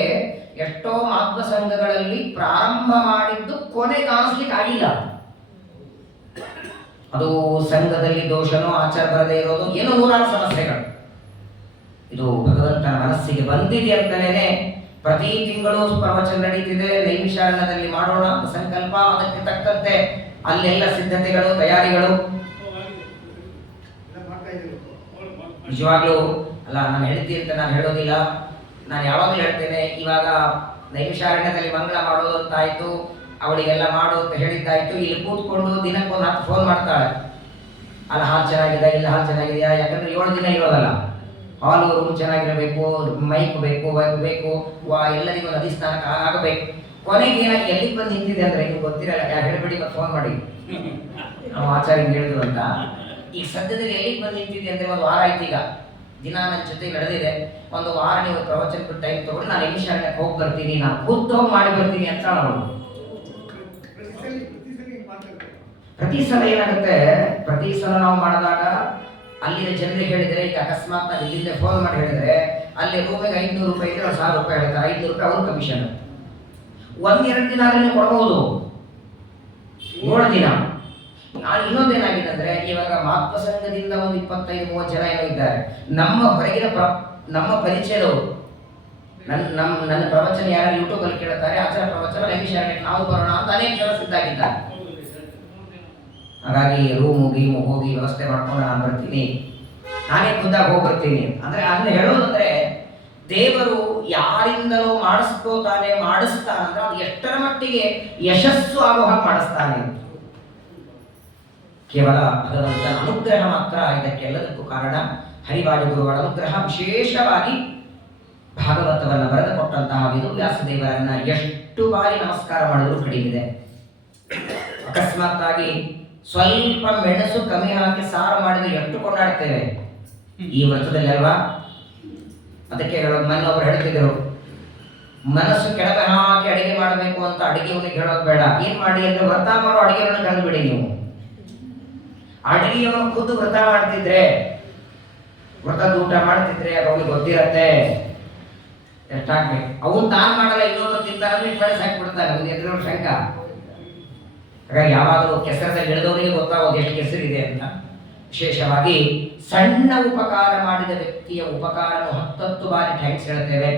ಎಷ್ಟೋ ಮಾಧ್ವ ಸಂಘಗಳಲ್ಲಿ ಪ್ರಾರಂಭ ಮಾಡಿದ್ದು ಕೊನೆ ಕಾಣಿಸ್ಲಿಕ್ಕೆ ಆಗಿಲ್ಲ. ಅದು ಸಂಘದಲ್ಲಿ ದೋಷನೋ, ಆಚಾರ ಬರದೇ ಇರೋದು, ಏನೋ ನೂರಾರು ಸಮಸ್ಯೆಗಳು. ಇದು ಭಗವಂತನ ಮನಸ್ಸಿಗೆ ಬಂದಿದೆ ಅಂತಲೇ ಪ್ರತಿ ತಿಂಗಳು ಪ್ರವಚನ ನಡೀತಿದೆ. ನೈಮಿಷಾರಣ್ಯದಲ್ಲಿ ಮಾಡೋಣ ಅಂತ ಸಂಕಲ್ಪ, ಅದಕ್ಕೆ ತಕ್ಕಂತೆ ಅಲ್ಲೆಲ್ಲ ಸಿದ್ಧತೆಗಳು, ತಯಾರಿಗಳು. ನಿಜವಾಗ್ಲೂ ಅಲ್ಲ, ನಾನು ಹೇಳ್ತೀನಿ ಅಂತ ನಾನು ಹೇಳೋದಿಲ್ಲ. ನಾನು ಯಾವಾಗಲೂ ಹೇಳ್ತೇನೆ, ಇವಾಗ ನೈಮಿಷಾರಣ್ಯದಲ್ಲಿ ಮಂಗಳ ಮಾಡೋದು ಅಂತಾಯ್ತು, ಅವಳಿಗೆಲ್ಲ ಮಾಡು ಅಂತ ಹೇಳಿದ್ದಾಯ್ತು. ಇಲ್ಲಿ ಕೂತ್ಕೊಂಡು ದಿನಕ್ಕೊಂದು 10 ಫೋನ್ ಮಾಡ್ತಾಳೆ. ಅಲ್ಲಿ ಹಾಲು ಚೆನ್ನಾಗಿದೆ, ಇಲ್ಲಿ ಹಾಲು ಚೆನ್ನಾಗಿದೆಯಾ. ಯಾಕಂದ್ರೆ 7 ದಿನ ಇರೋದಲ್ಲ. ಹಾಲು ರೂಮ್ ಚೆನ್ನಾಗಿರಬೇಕು, ಮೈಕ್ ಬೇಕು, ವೈಪ್ ಬೇಕು, ಎಲ್ಲರಿಗೂ ನದಿ ಸ್ನಾನ ಆಗಬೇಕು. ಕೊನೆಗೆ ಏನಾಗಿ ಎಲ್ಲಿಗೆ ಬಂದು ನಿಂತಿದೆ ಅಂದ್ರೆ ನೀವು ಗೊತ್ತಿರಲ್ಲ, ಹೇಳ್ಬೇಡಿ ಮತ್ತೆ ಫೋನ್ ಮಾಡಿ ನಾವು ಆಚಾರ್ಯ ಹೇಳಿದ್ರು ಅಂತ. ಈಗ ಸದ್ಯದಲ್ಲಿ ಎಲ್ಲಿಗೆ ಬಂದು ನಿಂತಿದೆ ಅಂದ್ರೆ 1 ವಾರ ಆಯ್ತು. ಈಗ ದಿನ ನನ್ನ ಜೊತೆ ನಡೆದಿದೆ. 1 ವಾರ ನೀವು ಪ್ರವಚನಕ್ಕೆ ಟೈಮ್ ತಗೊಂಡು ನಾನು ನೈಮಿಷಾರಣ್ಯಕ್ಕೆ ಹೋಗಿ ಬರ್ತೀನಿ, ನಾನು ಖುದ್ದು ಹೋಗಿ ಮಾಡಿ ಬರ್ತೀನಿ ಅಂತ ಅವಳು. ಪ್ರತಿ ಸಲ ಏನಾಗುತ್ತೆ, ಪ್ರತಿ ಸಲ ನಾವು ಮಾಡಿದಾಗ ಅಲ್ಲಿನ ಜನರಿಗೆ ಹೇಳಿದ್ರೆ, ಈಗ ಅಕಸ್ಮಾತ್ ನಾವು ಇಲ್ಲಿಂದ ಫೋನ್ ಮಾಡಿ ಹೇಳಿದ್ರೆ, ಅಲ್ಲಿ ರೂಮಿಗೆ 500 ರೂಪಾಯಿ ಇದ್ರೆ 1000 ರೂಪಾಯಿ ಹೇಳ್ತಾರೆ. 500 ರೂಪಾಯಿ ಅವ್ರ ಕಮಿಷನ್. 1-2 ದಿನ ಅದನ್ನು ಕೊಡಬಹುದು, 7 ದಿನ. ಇನ್ನೊಂದೇನಾಗಿದೆ ಅಂದ್ರೆ, ಇವಾಗ ಮಾಧ್ವ ಸಂಘದಿಂದ ಒಂದು 25-30 ಜನ ಏನೋ ಇದ್ದಾರೆ. ನಮ್ಮ ಹೊರಗಿನ ನಮ್ಮ ಪರಿಚಯದವರು ನನ್ನ ಪ್ರವಚನ ಯಾರು ಯೂಟ್ಯೂಬ್ ಅಲ್ಲಿ ಕೇಳ್ತಾರೆ, ಆಚಾರ ಪ್ರವಚನ ನೈಮಿಷಾರಣ್ಯಕ್ಕೆ ನಾವು ಬರೋಣ ಅಂತ ಅನೇಕ ಜನ ಸಿದ್ಧಾಗಿದ್ದಾರೆ. ಹಾಗಾಗಿ ರೂಮು ಗೀಮು ಹೋಗಿ ವ್ಯವಸ್ಥೆ ಮಾಡ್ಕೊಂಡು ನಾನು ಬರ್ತೀನಿ, ನಾನೇ ಖುದ್ದಾಗಿ ಹೋಗಿ ಬರ್ತೀನಿ ಅಂದ್ರೆ ಅದನ್ನ ಹೇಳೋದಂದ್ರೆ, ದೇವರು ಯಾರಿಂದಲೂ ಮಾಡಿಸ್ತಾನೆ ಮಾಡಿಸ್ತಾನಂದ್ರೆ ಅದು ಎಷ್ಟರ ಮಟ್ಟಿಗೆ ಯಶಸ್ಸು ಆಗೋ ಹಾಗೆ ಮಾಡಿಸ್ತಾನೆ. ಕೇವಲ ಭಗವಂತನ ಅನುಗ್ರಹ ಮಾತ್ರ ಇದಕ್ಕೆಲ್ಲದಕ್ಕೂ ಕಾರಣ. ಹರಿವಾಯು ಗುರುಗಳ ಅನುಗ್ರಹ. ವಿಶೇಷವಾಗಿ ಭಾಗವತವನ್ನು ಬರೆದುಕೊಟ್ಟಂತಹ ವೇದವ್ಯಾಸ ದೇವರನ್ನ ಎಷ್ಟು ಬಾರಿ ನಮಸ್ಕಾರ ಮಾಡಿದ್ರು ಕಡಿಮೆ. ಅಕಸ್ಮಾತ್ ಆಗಿ ಸ್ವಲ್ಪ ಮೆಣಸು ಕಮ್ಮಿ ಹಾಕಿ ಸಾರು ಮಾಡಿದ್ರೆ ಎಷ್ಟು ಕೊಂಡಾಡ್ತೇವೆ ಈ ವ್ರತದಲ್ಲಿ ಅಲ್ವಾ. ಅದಕ್ಕೆ ಹೇಳೋದು, ಮನ್ನೊಬ್ರು ಹೇಳ್ತಿದ್ರು, ಮನಸ್ಸು ಕೆಳಗೆ ಹಾಕಿ ಅಡಿಗೆ ಮಾಡಬೇಕು ಅಂತ ಅಡಿಗೆಯವನಿಗೆ ಹೇಳೋದು ಬೇಡ. ಏನ್ ಮಾಡಿ ಅಂದ್ರೆ, ವ್ರತ ಮಾಡೋ ಅಡಿಗೆಯವನ್ನ ಕರೆದುಬಿಡಿ ನೀವು. ಅಡಿಗೆಯವನು ಖುದ್ದು ವ್ರತ ಮಾಡ್ತಿದ್ರೆ, ವ್ರತದ ಊಟ ಮಾಡ್ತಿದ್ರೆ ಅವ್ನಿಗೆ ಗೊತ್ತಿರತ್ತೆ ಎಷ್ಟಾಗ್ಬೇಕು. ಅವನು ತಾನು ಮಾಡಲ್ಲ, ಇನ್ನೊಬ್ರು ತಿಂತಾರೆ, ಬೆಳೆಸಿ ಹಾಕಿಬಿಡ್ತಾರೆ. ಅವ್ನು ಎದುರು ಶಂಕ. ಹಾಗಾಗಿ ಯಾವಾಗಲೂ ಕೆಸರದಲ್ಲಿ ಇಳಿದವರಿಗೆ ಗೊತ್ತಾಗೋದು ಎಷ್ಟು ಕೆಸರಿದೆ ಅಂತ. ವಿಶೇಷವಾಗಿ ಸಣ್ಣ ಉಪಕಾರ ಮಾಡಿದ ವ್ಯಕ್ತಿಯ ಉಪಕಾರನು 10 ಬಾರಿ ಥ್ಯಾಂಕ್ಸ್ ಹೇಳ್ತೇವೆ.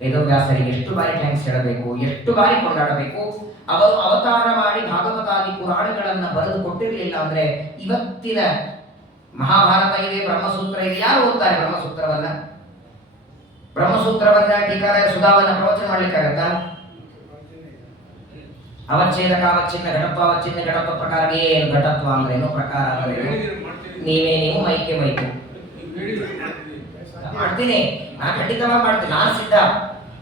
ವೇದವ್ಯಾಸರಿಗೆ ಎಷ್ಟು ಬಾರಿ ಥ್ಯಾಂಕ್ಸ್ ಹೇಳಬೇಕು, ಎಷ್ಟು ಬಾರಿ ಕೊಂಡಾಡಬೇಕು. ಅವರು ಅವತಾರ ಮಾಡಿ ಭಾಗವತಾದಿ ಪುರಾಣಗಳನ್ನು ಬರೆದು ಕೊಟ್ಟಿರಲಿಲ್ಲ ಅಂದ್ರೆ ಇವತ್ತಿನ ಮಹಾಭಾರತ ಇದೆ, ಬ್ರಹ್ಮಸೂತ್ರ ಇದೆ, ಯಾರು ಓದ್ತಾರೆ ಬ್ರಹ್ಮಸೂತ್ರವನ್ನ? ಬ್ರಹ್ಮಸೂತ್ರವನ್ನ ಟೀಕಾರ ಸುಧಾವನ್ನ ಪ್ರವಚನ ಮಾಡ್ಲಿಕ್ಕಾಗತ್ತಾ? ಅವಚ್ಛೇದಕ ಅವಚ್ಛಿನ್ನ ಘಟತ್ವ ಅವಚ್ಛಿನ್ನ ಘಟತ್ವ ಪ್ರಕಾರ ಏನು ಘಟತ್ವ ಅಂದ್ರೆ ಏನು, ಪ್ರಕಾರ ಅಂದ್ರೆ ನೀವು ಮೈಕೆ ಮೈಕು ಮಾಡ್ತೀನಿ. ನಾನು ಖಂಡಿತವಾಗಿ ಮಾಡ್ತೀನಿ, ನಾನು ಸಿದ್ಧ.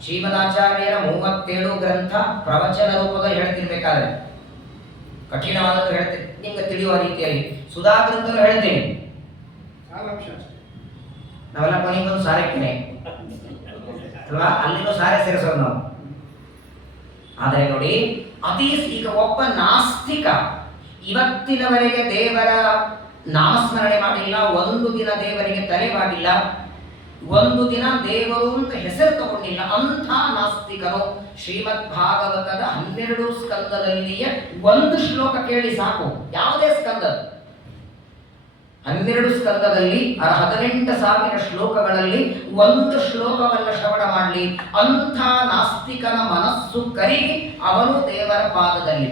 ಶ್ರೀಮದಾಚಾರ್ಯರ 37 ಗ್ರಂಥ ಪ್ರವಚನ ರೂಪದಲ್ಲಿ ಹೇಳ್ತಿರ್ಬೇಕಾದ್ರೆ ಕಠಿಣವಾದದ್ದು ಹೇಳ್ತೀನಿ, ನಿಮ್ಗೆ ತಿಳಿಯುವ ರೀತಿಯಲ್ಲಿ. ಸುಧಾ ಗ್ರಂಥನು ಹೇಳ್ತೀನಿ. ನಾವೆಲ್ಲ ಕೊನೆಗೊಂದು ಸಾರಕ್ಕಿನೇ ಅಲ್ವಾ, ಅಲ್ಲಿನೂ ಸಾರೆ ಸೇರಿಸೋದು ನಾವು. ಆದರೆ ನೋಡಿ, ಈಗ ಒಬ್ಬ ನಾಸ್ತಿಕ ಇವತ್ತಿನವರೆಗೆ ದೇವರ ನಾಮಸ್ಮರಣೆ ಮಾಡಿಲ್ಲ, 1 ದಿನ ದೇವರಿಗೆ ತಲೆಬಾಗಿಲ್ಲ, 1 ದಿನ ದೇವರು ಅಂತ ಹೆಸರು ತಗೊಂಡಿಲ್ಲ. ಅಂಥ ನಾಸ್ತಿಕನು ಶ್ರೀಮದ್ ಭಾಗವತದ 12 ಸ್ಕಂದದಲ್ಲಿಯೇ 1 ಶ್ಲೋಕ ಕೇಳಿ ಸಾಕು. ಯಾವುದೇ ಸ್ಕಂದ, 12 ಸ್ಕಂದದಲ್ಲಿ 18,000 ಶ್ಲೋಕಗಳಲ್ಲಿ 1 ಶ್ಲೋಕವನ್ನು ಶ್ರವಣ ಮಾಡಲಿ. ಅಂಥ ನಾಸ್ತಿಕನ ಮನಸ್ಸು ಕರಿಗಿ ಅವನು ದೇವರ ಪಾದದಲ್ಲಿ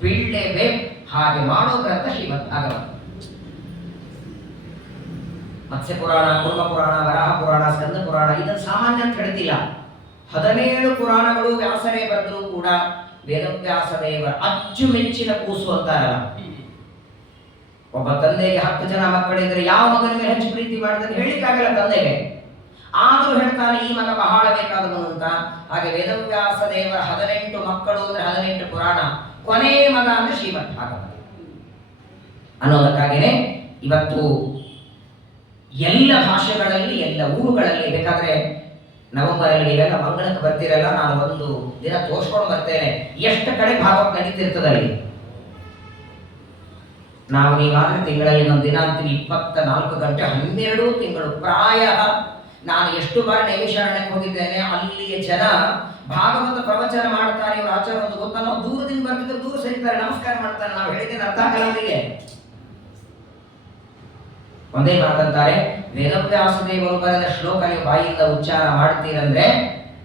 ಬೀಳಲೇಬೇಕು. ಹಾಗೆ ಮಾಡೋ ಗ್ರಂಥ ಶ್ರೀಮದ್ ಭಾಗವತ. ಮತ್ಸ್ಯ ಪುರಾಣ, ಕೂರ್ಮ ಪುರಾಣ, ವರಾಹ ಪುರಾಣ, ಸ್ಕಂದ ಪುರಾಣ ಇದನ್ನು ಸಾಮಾನ್ಯ ಅಂತ ಹೇಳ್ತಿಲ್ಲ. 17 ಪುರಾಣಗಳು ವ್ಯಾಸರೇ ಬರೆದರೂ ಕೂಡ ವೇದವ್ಯಾಸ ದೇವರ ಅಚ್ಚುಮೆಚ್ಚಿನ ಕೂಸು ಅಂತಾರಲ್ಲ. ಒಬ್ಬ ತಂದೆಗೆ 10 ಜನ ಮಕ್ಕಳಿದ್ರೆ ಯಾವ ಮಗನ ಮೇಲೆ ಹೆಚ್ಚು ಪ್ರೀತಿ ಮಾಡಿದ್ರೆ ಹೇಳಿಕ್ಕಾಗಲ್ಲ ತಂದೆಗೆ. ಆದರೂ ಹೇಳ್ತಾನೆ ಈ ಮಗ ಬಹಳ ಬೇಕಾದನು ಅಂತ. ಹಾಗೆ ವೇದವ್ಯಾಸ ದೇವರ 18 ಮಕ್ಕಳು ಅಂದ್ರೆ 18 ಪುರಾಣ, ಕೊನೆ ಮಗ ಅಂದ್ರೆ ಶ್ರೀಮದ್ ಭಾಗವತ ಅನ್ನೋದಕ್ಕಾಗಿಯೇ ಇವತ್ತು ಎಲ್ಲ ಭಾಷೆಗಳಲ್ಲಿ, ಎಲ್ಲ ಊರುಗಳಲ್ಲಿ ಬೇಕಾದ್ರೆ ನವೆಂಬರಲ್ಲಿ ನೀವೆಲ್ಲ ಮಂಗಳಕ್ಕೆ ಬರ್ತೀರಲ್ಲ, ನಾನು 1 ದಿನ ತೋರಿಸ್ಕೊಂಡು ಬರ್ತೇನೆ ಎಷ್ಟು ಕಡೆ ಭಾಗವತ ನಡೀತಿರ್ತದಲ್ಲಿ. ನಾವು ನೀವಾದ್ರೆ ತಿಂಗಳಲ್ಲಿ ಒಂದು ದಿನ ಅಂತೀನಿ 24 ಗಂಟೆ 12 ತಿಂಗಳು. ಪ್ರಾಯ ನಾನು ಎಷ್ಟು ಬಾರಿ ನೈಮಿಷಾರಣ್ಯಕ್ಕೆ ಹೋಗಿದ್ದೇನೆ, ಅಲ್ಲಿಯ ಜನ ಭಾಗವತ ಪ್ರವಚನ ಮಾಡ್ತಾರೆ, ಇವರು ಆಚಾರ ಒಂದು ಗೊತ್ತಾ, ನಾವು ದೂರದಿಂದ ಬರ್ತಿದ್ರು, ದೂರ ಸರಿತಾರೆ, ನಮಸ್ಕಾರ ಮಾಡ್ತಾರೆ. ನಾವು ಹೇಳಿದ್ದೇನೆ ಅರ್ಥ ಆಗಲ್ಲ ಅವರಿಗೆ. ಒಂದೇ ಮಾತಂತಾರೆ, ವೇದವ್ಯಾಸದೇವರು ಬರೆದ ಶ್ಲೋಕ ನೀವು ಬಾಯಿಯಿಂದ ಉಚ್ಚಾರ ಮಾಡ್ತೀರಂದ್ರೆ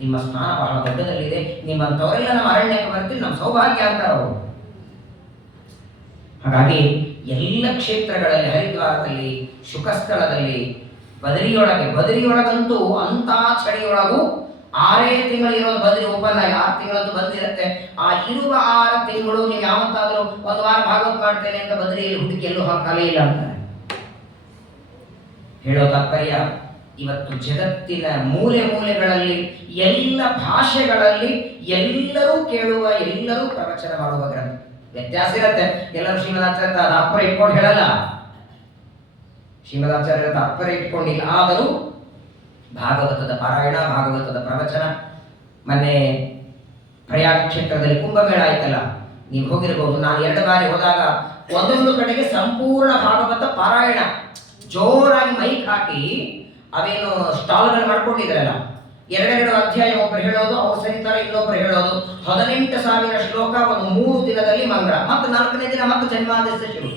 ನಿಮ್ಮ ಸ್ನಾನ ಬಹಳ ದೊಡ್ಡದಲ್ಲಿದೆ, ನಿಮ್ಮಂಥವರೆಲ್ಲ ನಮ್ಮ ಅರಣ್ಯಕ್ಕೆ ಬರ್ತೀವಿ, ನಮ್ಮ ಸೌಭಾಗ್ಯ ಅಂತಾರೆ ಅವರು. ಹಾಗಾಗಿ ಎಲ್ಲ ಕ್ಷೇತ್ರಗಳಲ್ಲಿ, ಹರಿದ್ವಾರದಲ್ಲಿ, ಶುಕಸ್ಥಳದಲ್ಲಿ, ಬದರಿಯೊಳಗಂತೂ ಅಂತ ಚಳಿಯೊಳಗೂ 6 ತಿಂಗಳು ಇರೋದು. ಬದರಿ ಓಪನ್ ಆಗಿ 6 ತಿಂಗಳಂತೂ ಬಂದಿರುತ್ತೆ. ಆ ಇರುವ 6 ತಿಂಗಳು ನೀವು ಯಾವತ್ತಾದ್ರೂ ಒಂದು ವಾರ ಭಾಗವತ ಮಾಡ್ತೇನೆ ಅಂತ ಬದರಿಯಲ್ಲಿ ಹುಡುಕಿ ಎಲ್ಲೂ ಕಲೆ ಇಲ್ಲ ಅಂತಾರೆ. ಹೇಳೋ ತಾತ್ಪರ್ಯ, ಇವತ್ತು ಜಗತ್ತಿನ ಮೂಲೆ ಮೂಲೆಗಳಲ್ಲಿ, ಎಲ್ಲ ಭಾಷೆಗಳಲ್ಲಿ ಎಲ್ಲರೂ ಕೇಳುವ, ಎಲ್ಲರೂ ಪ್ರವಚನ ಮಾಡುವ ಗ್ರಂಥ. ವ್ಯತ್ಯಾಸ ಇರುತ್ತೆ. ಎಲ್ಲರೂ ಶ್ರೀಮದಾಚಾರ್ಯ ತಾತ್ಪರ್ಯ ಇಟ್ಕೊಂಡು ಹೇಳಲ್ಲ, ಶ್ರೀಮದಾಚಾರ್ಯರ ತಾತ್ಪರ್ಯ ಇಟ್ಕೊಂಡಿಲ್ಲ. ಆದರೂ ಭಾಗವತದ ಪಾರಾಯಣ, ಭಾಗವತದ ಪ್ರವಚನ. ಮೊನ್ನೆ ಪ್ರಯಾಗ ಕ್ಷೇತ್ರದಲ್ಲಿ ಕುಂಭಮೇಳ ಆಯ್ತಲ್ಲ, ನೀವು ಹೋಗಿರಬಹುದು. ನಾನು 2 ಬಾರಿ ಹೋದಾಗ ಒಂದೊಂದು ಕಡೆಗೆ ಸಂಪೂರ್ಣ ಭಾಗವತ ಪಾರಾಯಣ, ಜೋರಾಗಿ ಮೈಕ್ ಹಾಕಿ ಅವೇನು ಸ್ಟಾಲ್ಗಳು ಮಾಡ್ಕೊಂಡಿದ್ದಾರಲ್ಲ, 2 ಅಧ್ಯಾಯ ಒಬ್ಬರು ಹೇಳೋದು, ಅವ್ರು ಸರಿತಾರೆ, ಇನ್ನೊಬ್ಬರು ಹೇಳೋದು. 18,000 ಶ್ಲೋಕ ಒಂದು 3 ದಿನದಲ್ಲಿ ಮಂಗಳ, ಮತ್ತು 4ನೇ ದಿನ ಮತ್ತು ಜನ್ಮಾದೇಶ ಶುರು.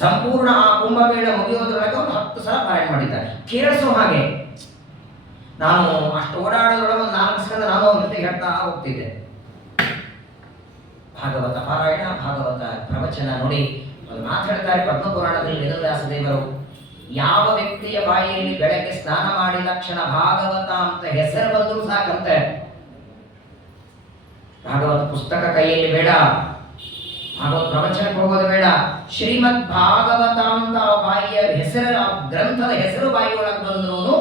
ಸಂಪೂರ್ಣ ಆ ಕುಂಭಮೇಳ ಮುಗಿಯೋದ್ರೊಳಗೆ ಒಂದು 10 ಸಲ ಪಾರಾಯಣ ಮಾಡಿದ್ದಾರೆ. ಕೇಳಿಸೋ ಹಾಗೆ. ನಾನು ಅಷ್ಟು ಓಡಾಡೋದ್ರೊಳಗೆ ಒಂದು 4 ಸಲ ನಾನು ಅವ್ರ ಜೊತೆ ಹೇಳ್ತಾ ಹೋಗ್ತಿದ್ದೆ. ಭಾಗವತ ಪಾರಾಯಣ, ಭಾಗವತ ಪ್ರವಚನ. ನೋಡಿ, ಒಂದು ಮಾತಾಡ್ತಾರೆ ಪದ್ಮಪುರಾಣದಲ್ಲಿ ವೇದವ್ಯಾಸದೇವರು, ಯಾವ ವ್ಯಕ್ತಿಯ ಬಾಯಿಯಲ್ಲಿ ಬೆಳಗ್ಗೆ ಸ್ನಾನ ಮಾಡಿದ ತಕ್ಷಣ ಭಾಗವತ ಅಂತ ಹೆಸರು ಬಂದರೂ ಸಾಕಂತೆ. ಭಾಗವತ ಪುಸ್ತಕ ಕೈಯಲ್ಲಿ ಬೇಡ, ಭಾಗವತ ಪ್ರವಚನಕ್ಕೆ ಹೋಗೋದು ಬೇಡ, ಶ್ರೀಮದ್ ಭಾಗವತ ಅಂತ ಬಾಯಿಯ ಹೆಸರು, ಗ್ರಂಥದ ಹೆಸರು ಬಾಯಿಯೊಳಗೆ ಬಂದ್ರೂ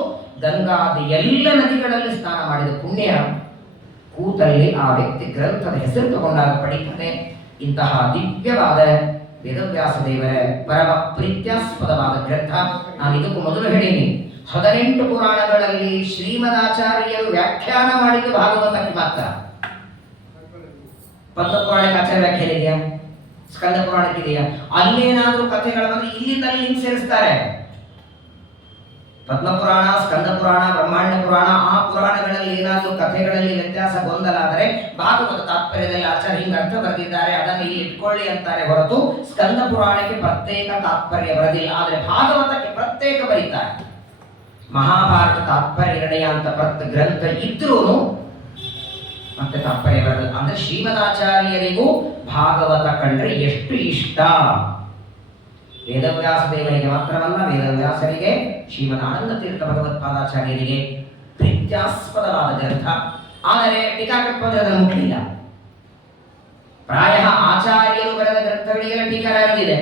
ಗಂಗಾದಿ ಎಲ್ಲ ನದಿಗಳಲ್ಲಿ ಸ್ನಾನ ಮಾಡಿದ ಪುಣ್ಯ ಕೂತಲ್ಲಿ ಆ ವ್ಯಕ್ತಿ ಗ್ರಂಥದ ಹೆಸರು ತಗೊಂಡಾಗ ಪಡಿತಾನೆ. ಇಂತಹ ದಿವ್ಯವಾದ ವೇದವ್ಯಾಸ ದೇವರ ಪರಮ ಪ್ರೀತ್ಯಾಸ್ಪದವಾದ ಗ್ರಂಥ. ನಾನು ಇದಕ್ಕೂ ಮೊದಲು ಹೇಳೀನಿ, 18 ಪುರಾಣಗಳಲ್ಲಿ ಶ್ರೀಮದಾಚಾರ್ಯರು ವ್ಯಾಖ್ಯಾನ ಮಾಡಿದ್ದು ಭಾಗವತಕ್ಕೆ ಮಾತ್ರ. ಪದ್ಮಪುರಾಣಕ್ಕೆ ಆಚಾರ್ಯ ವ್ಯಾಖ್ಯಾನ ಇದೆಯಾ? ಸ್ಕಂದ ಪುರಾಣಕ್ಕಿದೆಯಾ? ಅಲ್ಲೇನಾದ್ರೂ ಕಥೆಗಳು ಬಂದ್ರೆ ಇಲ್ಲಿಂದಲ್ಲಿ ಲಿಂಕ್ ಸೇರಿಸ್ತಾರೆ. ಪದ್ಮಪುರಾಣ, ಸ್ಕಂದ ಪುರಾಣ, ಬ್ರಹ್ಮಾಂಡ ಪುರಾಣ, ಆ ಪುರಾಣಗಳಲ್ಲಿ ಏನಾದರೂ ಕಥೆಗಳಲ್ಲಿ ವ್ಯತ್ಯಾಸ ಗೊಂದಲ ಆದರೆ ಭಾಗವತ ತಾತ್ಪರ್ಯದಲ್ಲಿ ಆಚಾರ್ಯ ಹಿಂಗೆ ಅರ್ಥ ಬರೆದಿದ್ದಾರೆ, ಅದನ್ನು ಇಲ್ಲಿ ಇಟ್ಕೊಳ್ಳಿ ಅಂತಾರೆ ಹೊರತು ಸ್ಕಂದ ಪುರಾಣಕ್ಕೆ ಪ್ರತ್ಯೇಕ ತಾತ್ಪರ್ಯ ಬರೆದಿಲ್ಲ. ಆದರೆ ಭಾಗವತಕ್ಕೆ ಪ್ರತ್ಯೇಕ ಬರೀತಾರೆ. ಮಹಾಭಾರತ ತಾತ್ಪರ್ಯ ನಿರ್ಣಯ ಅಂತ ಗ್ರಂಥ ಇದ್ರೂ ಮತ್ತೆ ತಾತ್ಪರ್ಯ ಬರೆದ. ಅಂದ್ರೆ ಶ್ರೀಮದಾಚಾರ್ಯರಿಗೂ ಭಾಗವತ ಕಂಡ್ರೆ ಎಷ್ಟು ಇಷ್ಟ. ವೇದವ್ಯಾಸ ದೇವರಿಗೆ ಮಾತ್ರವಲ್ಲ, ವೇದವ್ಯಾಸರಿಗೆ, ಶ್ರೀಮದ್ ಆನಂದ ತೀರ್ಥ ಭಗವತ್ಪಾದಾಚಾರ್ಯರಿಗೆ ಪ್ರೀತ್ಯಾಸ್ಪದವಾದ ಗ್ರಂಥ. ಆದರೆ ಟೀಕಾಕೃತ್ಪದಲ್ಲಿ ಅದನ್ನು ಮುಟ್ಟಲಿಲ್ಲ. ಪ್ರಾಯ ಆಚಾರ್ಯರು ಬರೆದ ಗ್ರಂಥಗಳಿಗೆಲ್ಲ ಟೀಕಾರಾಯರದಿದೆ.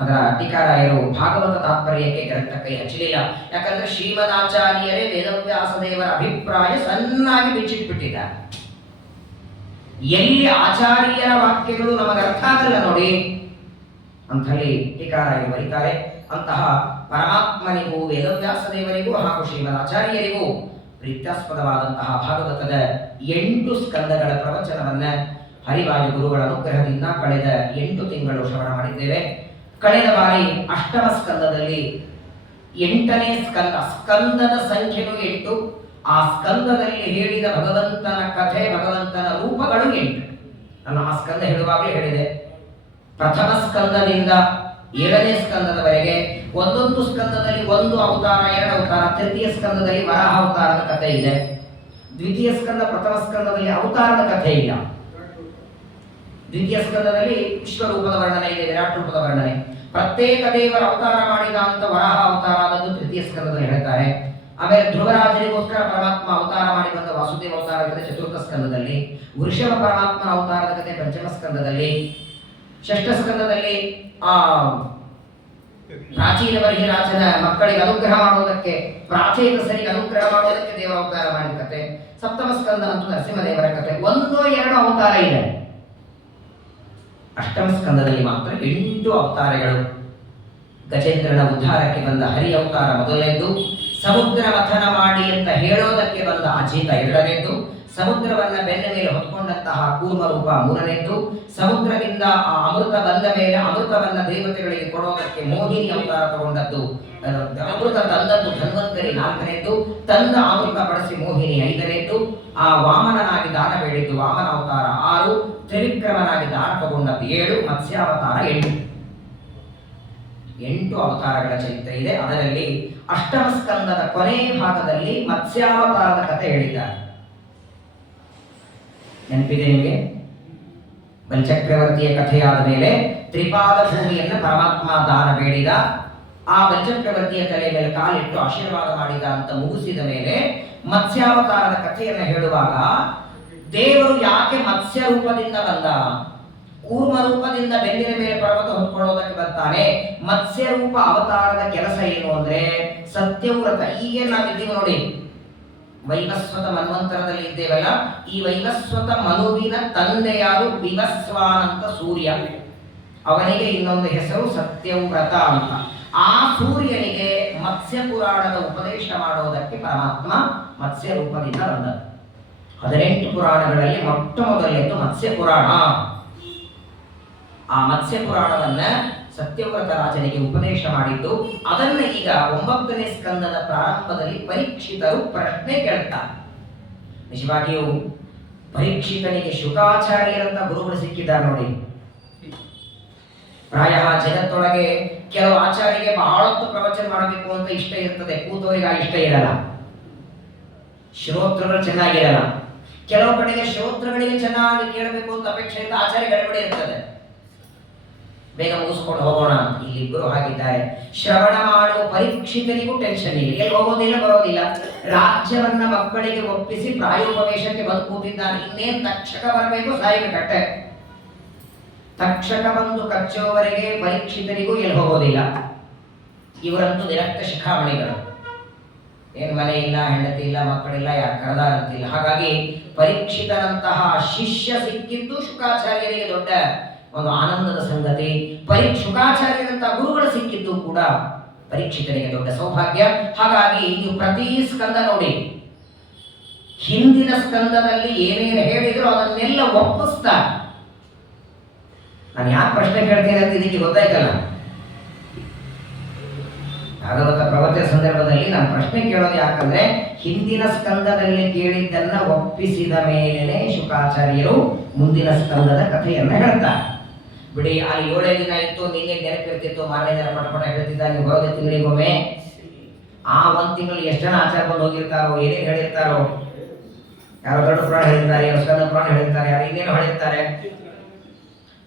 ಅದರ ಟೀಕಾರಾಯರು ಭಾಗವತ ತಾತ್ಪರ್ಯಕ್ಕೆ ಗ್ರಂಥ ಕೈ ಹಚ್ಚಲಿಲ್ಲ. ಯಾಕಂದ್ರೆ ಶ್ರೀಮದಾಚಾರ್ಯರೇ ವೇದವ್ಯಾಸ ದೇವರ ಅಭಿಪ್ರಾಯ ಸಣ್ಣಾಗಿ ಬಿಚ್ಚಿಟ್ಬಿಟ್ಟಿದ್ದಾರೆ. ಎಲ್ಲಿ ಆಚಾರ್ಯರ ವಾಕ್ಯಗಳು ನಮಗೆ ಅರ್ಥ ಆಗಲ್ಲ ನೋಡಿ ಅಂಥಲ್ಲಿ ಟೀಕಾರಾಯರು ಬರೀತಾರೆ. ಅಂತಹ ಪರಮಾತ್ಮನಿಗೂ, ವೇದವ್ಯಾಸ ದೇವರಿಗೂ ಹಾಗೂ ಶ್ರೀಮದಾಚಾರ್ಯರಿಗೂ ಪ್ರೀತ್ಯಾಸ್ಪದವಾದಂತಹ ಭಾಗವತದ 8 ಸ್ಕಂದಗಳ ಪ್ರವಚನವನ್ನ ಹರಿವಾಯು ಗುರುಗಳ ಅನುಗ್ರಹದಿಂದ ಕಳೆದ 8 ತಿಂಗಳು ಶ್ರವಣ ಮಾಡಿದ್ದೇವೆ. ಕಳೆದ ಬಾರಿ 8ಮ ಸ್ಕಂದದಲ್ಲಿ 8ನೇ ಸ್ಕಂದ, ಸ್ಕಂದದ ಸಂಖ್ಯೆಗಳು 8, ಆ ಸ್ಕಂದದಲ್ಲಿ ಹೇಳಿದ ಭಗವಂತನ ಕಥೆ, ಭಗವಂತನ ರೂಪಗಳು 8. ನಾನು ಆ ಸ್ಕಂದ ಹೇಳುವಾಗಲೇ ಹೇಳಿದೆ, ಪ್ರಥಮ ಸ್ಕಂದದಿಂದ 7ನೇ ಸ್ಕಂದದವರೆಗೆ ಒಂದೊಂದು ಸ್ಕಂದದಲ್ಲಿ 1 ಅವತಾರ, 2 ಅವತಾರ. ತೃತೀಯ ಸ್ಕಂದದಲ್ಲಿ ವರಾಹ ಅವತಾರದ ಕಥೆ ಇದೆ. ದ್ವಿತೀಯ ಸ್ಕಂದ, ಪ್ರಥಮ ಸ್ಕಂದದಲ್ಲಿ ಅವತಾರದ ಕಥೆ ಇಲ್ಲ. ದ್ವಿತೀಯ ಸ್ಕಂದದಲ್ಲಿ ವಿಶ್ವರೂಪದ ವರ್ಣನೆ ಇದೆ, ವಿರಾಟ್ ರೂಪದ ವರ್ಣನೆ. ಪ್ರತ್ಯೇಕ ದೇವರ ಅವತಾರ ಮಾಡಿದ ಅಂತ ವರಾಹ ಅವತಾರ ಆದದ್ದು ತೃತೀಯ ಸ್ಕಂದದಲ್ಲಿ ಹೇಳ್ತಾರೆ. ಆಮೇಲೆ ಧ್ರುವರಾಜನಿಗೋಸ್ಕರ ಪರಮಾತ್ಮ ಅವತಾರ ಮಾಡಿ ಬಂದ ವಾಸುದೇವ ಅವತಾರ ಕಥೆ ಚತುರ್ಥ ಸ್ಕಂದದಲ್ಲಿ, ವೃಷಭ ಪರಮಾತ್ಮನ ಅವತಾರದ ಕಥೆ ಪಂಚಮ ಸ್ಕಂದದಲ್ಲಿ, ಷಷ್ಠ ಸ್ಕಂದದಲ್ಲಿ ಪ್ರಾಚೀನ ಬರಿಹಿರಾಜನ ಮಕ್ಕಳಿಗೆ ಅನುಗ್ರಹ ಮಾಡುವುದಕ್ಕೆ, ಪ್ರಾಚೇತಸರಿಗೆ ಅನುಗ್ರಹ ಮಾಡುವುದಕ್ಕೆ ದೇವರ ಅವತಾರ ಮಾಡಿದ ಕಥೆ. ಸಪ್ತಮ ಸ್ಕಂದ ಅಂತೂ ನರಸಿಂಹದೇವರ ಕಥೆ. 1-2 ಅವತಾರ ಇದೆ. ಅಷ್ಟಮ ಸ್ಕಂದದಲ್ಲಿ ಮಾತ್ರ 8 ಅವತಾರಗಳು. ಗಜೇಂದ್ರನ ಉದ್ಧಾರಕ್ಕೆ ಬಂದ ಹರಿ ಅವತಾರ ಮೊದಲನೇದು, ಸಮುದ್ರ ಮಥನ ಮಾಡಿ ಅಂತ ಹೇಳೋದಕ್ಕೆ ಬಂದ ಅಜಿತ ಎರಡನೇದ್ದು, ಸಮುದ್ರವನ್ನ ಬೆನ್ನ ಮೇಲೆ ಹೊತ್ಕೊಂಡಂತಹ ಕೂರ್ಮ ರೂಪ ಮೂರನೇದ್ದು, ಸಮುದ್ರದಿಂದ ಆ ಅಮೃತ ಬಂದ ಮೇಲೆ ಅಮೃತವನ್ನ ದೇವತೆಗಳಿಗೆ ಕೊಡೋದಕ್ಕೆ ಮೋಹಿನಿ ಅವತಾರ ತಗೊಂಡದ್ದು, ಅಮೃತ ತಂದದ್ದು ಧನ್ವಂತರಿ ನಾಲ್ಕನೇದ್ದು, ತಂದ ಅಮೃತ ಬಳಸಿ ಮೋಹಿನಿ ಐದನೇದ್ದು, ಆ ವಾಮನನಾಗಿ ದಾನ ಬೇಡಿದ್ದು ವಾಮನ ಅವತಾರ 6, ತ್ರಿವಿಕ್ರಮನಾಗಿ ದಾನ ತಗೊಂಡದ್ದು 7, ಮತ್ಸ್ಯಾವತಾರ 8 ಅವತಾರಗಳ ಚರಿತ್ರೆ ಇದೆ. ಅದರಲ್ಲಿ ಅಷ್ಟಮ ಸ್ಕಂದದ ಕೊನೆಯ ಭಾಗದಲ್ಲಿ ಮತ್ಸ್ಯಾವತಾರದ ಕಥೆ ಹೇಳಿದ್ದಾರೆ. ನೆನಪಿದೆ ನಿಮಗೆ? ಬಲಿಚಕ್ರವರ್ತಿಯ ಕಥೆಯಾದ ಮೇಲೆ ತ್ರಿಪಾದ ಭೂಮಿಯನ್ನು ಪರಮಾತ್ಮ ದಾನ ಬೇಡಿದ, ಆ ಬಲಿಚಕ್ರವರ್ತಿಯ ತಲೆ ಮೇಲೆ ಕಾಲಿಟ್ಟು ಆಶೀರ್ವಾದ ಮಾಡಿದ ಅಂತ ಮುಗಿಸಿದ ಮೇಲೆ ಮತ್ಸ್ಯಾವತಾರದ ಕಥೆಯನ್ನು ಹೇಳುವಾಗ ದೇವರು ಯಾಕೆ ಮತ್ಸ್ಯ ರೂಪದಿಂದ ಬಂದ, ಕೂರ್ಮ ರೂಪದಿಂದ ಬೆನ್ನಿನ ಮೇಲೆ ಪರ್ವತ ಹೊತ್ಕೊಳ್ಳೋದಕ್ಕೆ ಬರ್ತಾನೆ, ಮತ್ಸ್ಯ ರೂಪ ಅವತಾರದ ಕೆಲಸ ಏನು ಅಂದ್ರೆ ಸತ್ಯವ್ರತ. ಈಗ ನಾವಿದ್ದೀವಿ ನೋಡಿ, ವೈವಸ್ವತ ಮನ್ವಂತರದಲ್ಲಿ ಇದ್ದೇವಲ್ಲ, ಈ ವೈವಸ್ವತ ಮನುವಿನ ತಂದೆಯಾರು ವಿವಸ್ವಾನಂತ ಸೂರ್ಯ, ಅವನಿಗೆ ಇನ್ನೊಂದು ಹೆಸರು ಸತ್ಯವ್ರತ ಅಂತ. ಆ ಸೂರ್ಯನಿಗೆ ಮತ್ಸ್ಯ ಪುರಾಣದ ಉಪದೇಶ ಮಾಡೋದಕ್ಕೆ ಪರಮಾತ್ಮ ಮತ್ಸ್ಯ ರೂಪದಿಂದ ಬಂದ. 18 ಪುರಾಣಗಳಲ್ಲಿ ಮೊಟ್ಟ ಮೊದಲನೇದು ಮತ್ಸ್ಯ ಪುರಾಣ. ಆ ಮತ್ಸ್ಯ ಪುರಾಣವನ್ನ ಸತ್ಯವ್ರತ ರಾಜನಿಗೆ ಉಪದೇಶ ಮಾಡಿದ್ದು. ಅದನ್ನ ಈಗ 9ನೇ ಸ್ಕಂದದ ಪ್ರಾರಂಭದಲ್ಲಿ ಪರೀಕ್ಷಿತರು ಪ್ರಶ್ನೆ ಕೇಳ್ತಾರೆ. ನಿಜವಾಗಿಯೂ ಪರೀಕ್ಷಿತನಿಗೆ ಶುಕಾಚಾರ್ಯರಂತ ಗುರುಗಳು ಸಿಕ್ಕಿದ್ದಾರೆ ನೋಡಿ. ಪ್ರಾಯ ಜಗತ್ತೊಳಗೆ ಕೆಲವು ಆಚಾರ್ಯರಿಗೆ ಬಹಳತ್ತು ಪ್ರವಚನ ಮಾಡಬೇಕು ಅಂತ ಇಷ್ಟ ಇರ್ತದೆ, ಕೂತವರಿಗೆ ಆ ಇಷ್ಟ ಇರಲ್ಲ, ಶ್ರೋತೃಗಳು ಚೆನ್ನಾಗಿರಲ್ಲ. ಕೆಲವು ಕಡೆಗೆ ಶ್ರೋತೃಗಳಿಗೆ ಚೆನ್ನಾಗಿ ಕೇಳಬೇಕು ಅಂತ ಅಪೇಕ್ಷೆ ಇರುತ್ತೆ, ಆಚಾರ್ಯ ಗಡಬಡಿ ಇರ್ತದೆ, ಬೇಗ ಮುಗಿಸ್ಕೊಂಡು ಹೋಗೋಣ ಅಂತ. ಇಲ್ಲಿಬ್ಬರು ಹಾಗಿದ್ದಾರೆ. ಶ್ರವಣ ಮಾಡುವ ಪರೀಕ್ಷಿತನಿಗೂ ಟೆನ್ಷನ್ ಇಲ್ಲ, ಎಲ್ಲಿ ಹೋಗೋದಿಲ್ಲ ಬರೋದಿಲ್ಲ, ರಾಜ್ಯವನ್ನ ಮಕ್ಕಳಿಗೆ ಒಪ್ಪಿಸಿ ಪ್ರಾಯೋಪವೇಶಕ್ಕೆ ಬಂದು ಕೂತಿದ್ದಾನೆ. ಇನ್ನೇನ್ ತಕ್ಷಕ ಬರಬೇಕು, ಸಾಯಬೇಕಟ್ಟೆ. ತಕ್ಷಕ ಬಂದು ಕಚ್ಚೋವರೆಗೆ ಪರೀಕ್ಷಿತನಿಗೂ ಎಲ್ಲಿ ಹೋಗೋದಿಲ್ಲ. ಇವರಂತೂ ವಿರಕ್ತ ಶಿಖಾಮಣಿಗಳು, ಏನು ಮನೆ ಇಲ್ಲ, ಹೆಂಡತಿ ಇಲ್ಲ, ಮಕ್ಕಳಿಲ್ಲ, ಯಾರು ಕರೆದಾರಂತಿಲ್ಲ. ಹಾಗಾಗಿ ಪರೀಕ್ಷಿತನಂತಹ ಶಿಷ್ಯ ಸಿಕ್ಕಿದ್ದು ಶುಕಾಚಾರ್ಯರಿಗೆ ದೊಡ್ಡ ಒಂದು ಆನಂದದ ಸಂಗತಿ. ಶುಕಾಚಾರ್ಯರಂತಹ ಗುರುಗಳು ಸಿಕ್ಕಿದ್ದು ಕೂಡ ಪರೀಕ್ಷಿತನಿಗೆ ದೊಡ್ಡ ಸೌಭಾಗ್ಯ. ಹಾಗಾಗಿ ನೀವು ಪ್ರತಿ ಸ್ಕಂದ ನೋಡಿ, ಹಿಂದಿನ ಸ್ಕಂದದಲ್ಲಿ ಏನೇನು ಹೇಳಿದ್ರು ಅದನ್ನೆಲ್ಲ ಒಪ್ಪಿಸ್ತಾರೆ. ನಾನು ಯಾಕೆ ಪ್ರಶ್ನೆ ಕೇಳ್ತೇನೆ ಅಂತ ಇದಕ್ಕೆ ಗೊತ್ತಾಯ್ತಲ್ಲ. ಭಾಗವತ ಪ್ರವಚನ ಸಂದರ್ಭದಲ್ಲಿ ನಾನು ಪ್ರಶ್ನೆ ಕೇಳೋದು ಯಾಕಂದ್ರೆ ಹಿಂದಿನ ಸ್ಕಂದದಲ್ಲಿ ಕೇಳಿದ್ದನ್ನ ಒಪ್ಪಿಸಿದ ಮೇಲೆ ಶುಕಾಚಾರ್ಯರು ಮುಂದಿನ ಸ್ಕಂದದ ಕಥೆಯನ್ನ ಹೇಳ್ತಾರೆ. ಬಿಡಿ, ಅಲ್ಲಿ 7 ದಿನ ಇತ್ತು, ನಿನ್ನೆ ನೆನಪಿರ್ತಿತ್ತು, ಮಾರನೇ ದಿನ ಪಟಪಟ ಹೇಳ್ತಿದ್ದ. ನೀವು ಬರೋದೇ ತಿಂಗಳಿಗೊಮ್ಮೆ. ಆ 1 ತಿಂಗಳು ಎಷ್ಟು ಜನ ಆಚಾರ ಬಂದು ಹೋಗಿರ್ತಾರೋ, ಏನೇನು ಹೇಳಿರ್ತಾರೋ, ಯಾರೋ ದೊಡ್ಡ ಪುರಾಣ ಹೇಳಿರ್ತಾರೆ, ಯಾರೋ ಸ್ಕಂದ ಪುರಾಣ ಹೇಳಿರ್ತಾರೆ, ಯಾರು ಇನ್ನೇನು ಹೇಳಿರ್ತಾರೆ.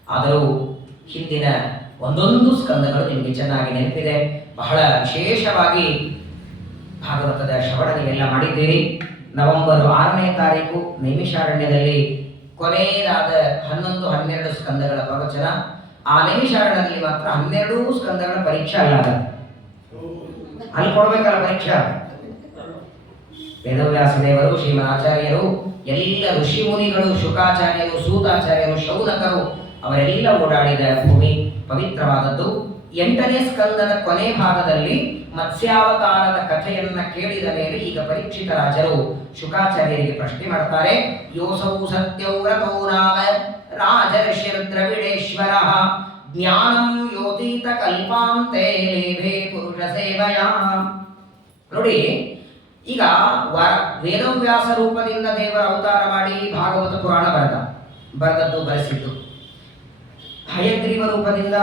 ಆದರೂ ಹಿಂದಿನ ಒಂದೊಂದು ಸ್ಕಂದಗಳು ನಿಮಗೆ ಚೆನ್ನಾಗಿ ನೆನಪಿದೆ. ಬಹಳ ವಿಶೇಷವಾಗಿ ಭಾಗವತದ ಶ್ರವಣ ನೀವೆಲ್ಲ ಮಾಡಿದ್ದೀರಿ. ನವೆಂಬರ್ 6ನೇ ತಾರೀಕು ನೈಮಿಷಾರಣ್ಯದಲ್ಲಿ ಕೊನೆಯದಾದ 11, 12 ಸ್ಕಂದಗಳ ಪ್ರವಚನ. ಆ ನೈಮಿಷಾರಣ್ಯದಲ್ಲಿ ಮಾತ್ರ 12 ಸ್ಕಂದಗಳ ಪರೀಕ್ಷೆ ಅಲ್ಲ, ಅಲ್ಲಿ ಕೊಡ್ಬೇಕಲ್ಲ ಪರೀಕ್ಷಾ. ವೇದವ್ಯಾಸ ದೇವರು, ಶ್ರೀಮದಾಚಾರ್ಯರು, ಎಲ್ಲ ಋಷಿ ಮುನಿಗಳು, ಶುಕಾಚಾರ್ಯರು, ಸೂತಾಚಾರ್ಯರು, ಶೌನಕರು ಅವರೆಲ್ಲ ಓಡಾಡಿದ ಭೂಮಿ ಪವಿತ್ರವಾದದ್ದು. 8ನೇ ಸ್ಕಂದದ ಕೊನೆ ಭಾಗದಲ್ಲಿ ಮತ್ಸ್ಯಾವತಾರದ ಕಥೆಯನ್ನ ಕೇಳಿದ ಮೇಲೆ ಈಗ ಪರೀಕ್ಷಿತ ರಾಜರು ಶುಕಾಚಾರ್ಯರಿಗೆ ಪ್ರಶ್ನೆ ಮಾಡ್ತಾರೆ. ಯೋಸೌ ಸತ್ಯವ್ರತೋ ನಾಮ ರಾಜರ್ಷಿರ್ದ್ರವಿಡೇಶ್ವರ ಜ್ಞಾನಂ ಯೋತೀತ ಕಲ್ಪಾಂತೆ ಲೇಭೆ ಪುರುಷ ಸೇವಯ. ನೋಡಿ, ಈಗ ವೇದವ್ಯಾಸ ರೂಪದಿಂದ ದೇವರ ಅವತಾರ ಮಾಡಿ ಭಾಗವತ ಪುರಾಣ ಬರೆದದ್ದು ಬರೆಸಿದ್ದು, ಹಯಗ್ರೀವ ರೂಪದಿಂದ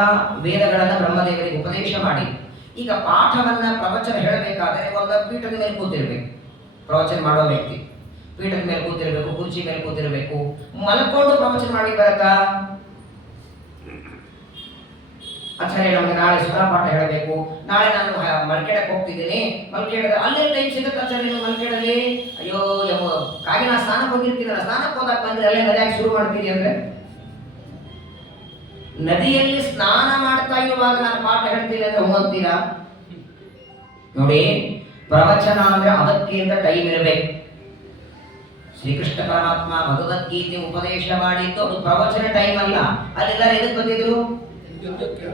ವೇದಗಳನ್ನು ಬ್ರಹ್ಮದೇವರಿಗೆ ಉಪದೇಶ ಮಾಡಿ, ಈಗ ಪಾಠವನ್ನ ಪ್ರವಚನ ಹೇಳಬೇಕಾದರೆ ಒಂದು ಪೀಠದ ಮೇಲೆ ಕೂತಿರ್ಬೇಕು. ಪ್ರವಚನ ಮಾಡೋ ವ್ಯಕ್ತಿ ಪೀಠದ ಮೇಲೆ ಕೂತಿರ್ಬೇಕು, ಕುರ್ಚಿ ಮೇಲೆ ಕೂತಿರ್ಬೇಕು. ಮಲ್ಕೊಂಡು ಪ್ರವಚನ ಮಾಡಿ ಬರತ್ತಾ? ಆಚಾರ್ಯ ನಮಗೆ ನಾಳೆ ಸುಧಾ ಪಾಠ ಹೇಳಬೇಕು, ನಾಳೆ ನಾನು ಮಲ್ಕೆಡಕ್ಕೆ ಹೋಗ್ತಿದ್ದೀನಿ, ಮಲ್ಕೆಡದ ಅಲ್ಲೇ ಟೈಮ್ ಸಿಗುತ್ತೆ ಆಚಾರ್ಯ ಮಲ್ಕೆಡಲ್ಲಿ. ಅಯ್ಯೋ ಕಾಗೆ ನಾ ಸ್ನಾನಕ್ಕೆ ಹೋಗಿರ್ತೀನಲ್ಲ, ಸ್ನಾನಕ್ಕೆ ಹೋದಾಗ ಬಂದ್ರೆ ಅಲ್ಲೇ ನದಿಯಾಗಿ ಶುರು ಮಾಡ್ತೀನಿ ಅಂದ್ರೆ, ನದಿಯಲ್ಲಿ ಸ್ನಾನ ಮಾಡ್ತಾ ಇರುವಾಗ ನಾನು ಪಾಠ ಹೇಳ್ತೀನಿ ಅಂದ್ರೆ ಹೋಗ್ತೀರಾ? ನೋಡಿ, ಪ್ರವಚನ ಅಂದ್ರೆ ಅದಕ್ಕೆ ಅಂತ ಟೈಮ್ ಇರಬೇಕು. ಶ್ರೀಕೃಷ್ಣ ಪರಮಾತ್ಮ ಭಗವದ್ಗೀತೆ ಉಪದೇಶ ಮಾಡಿದ್ದು ಅದು ಪ್ರವಚನ ಟೈಮ್ ಅಲ್ಲ. ಅಲ್ಲೆಲ್ಲರೂ ಎದಕ್ಕೆ ಬಂದಿದ್ರು?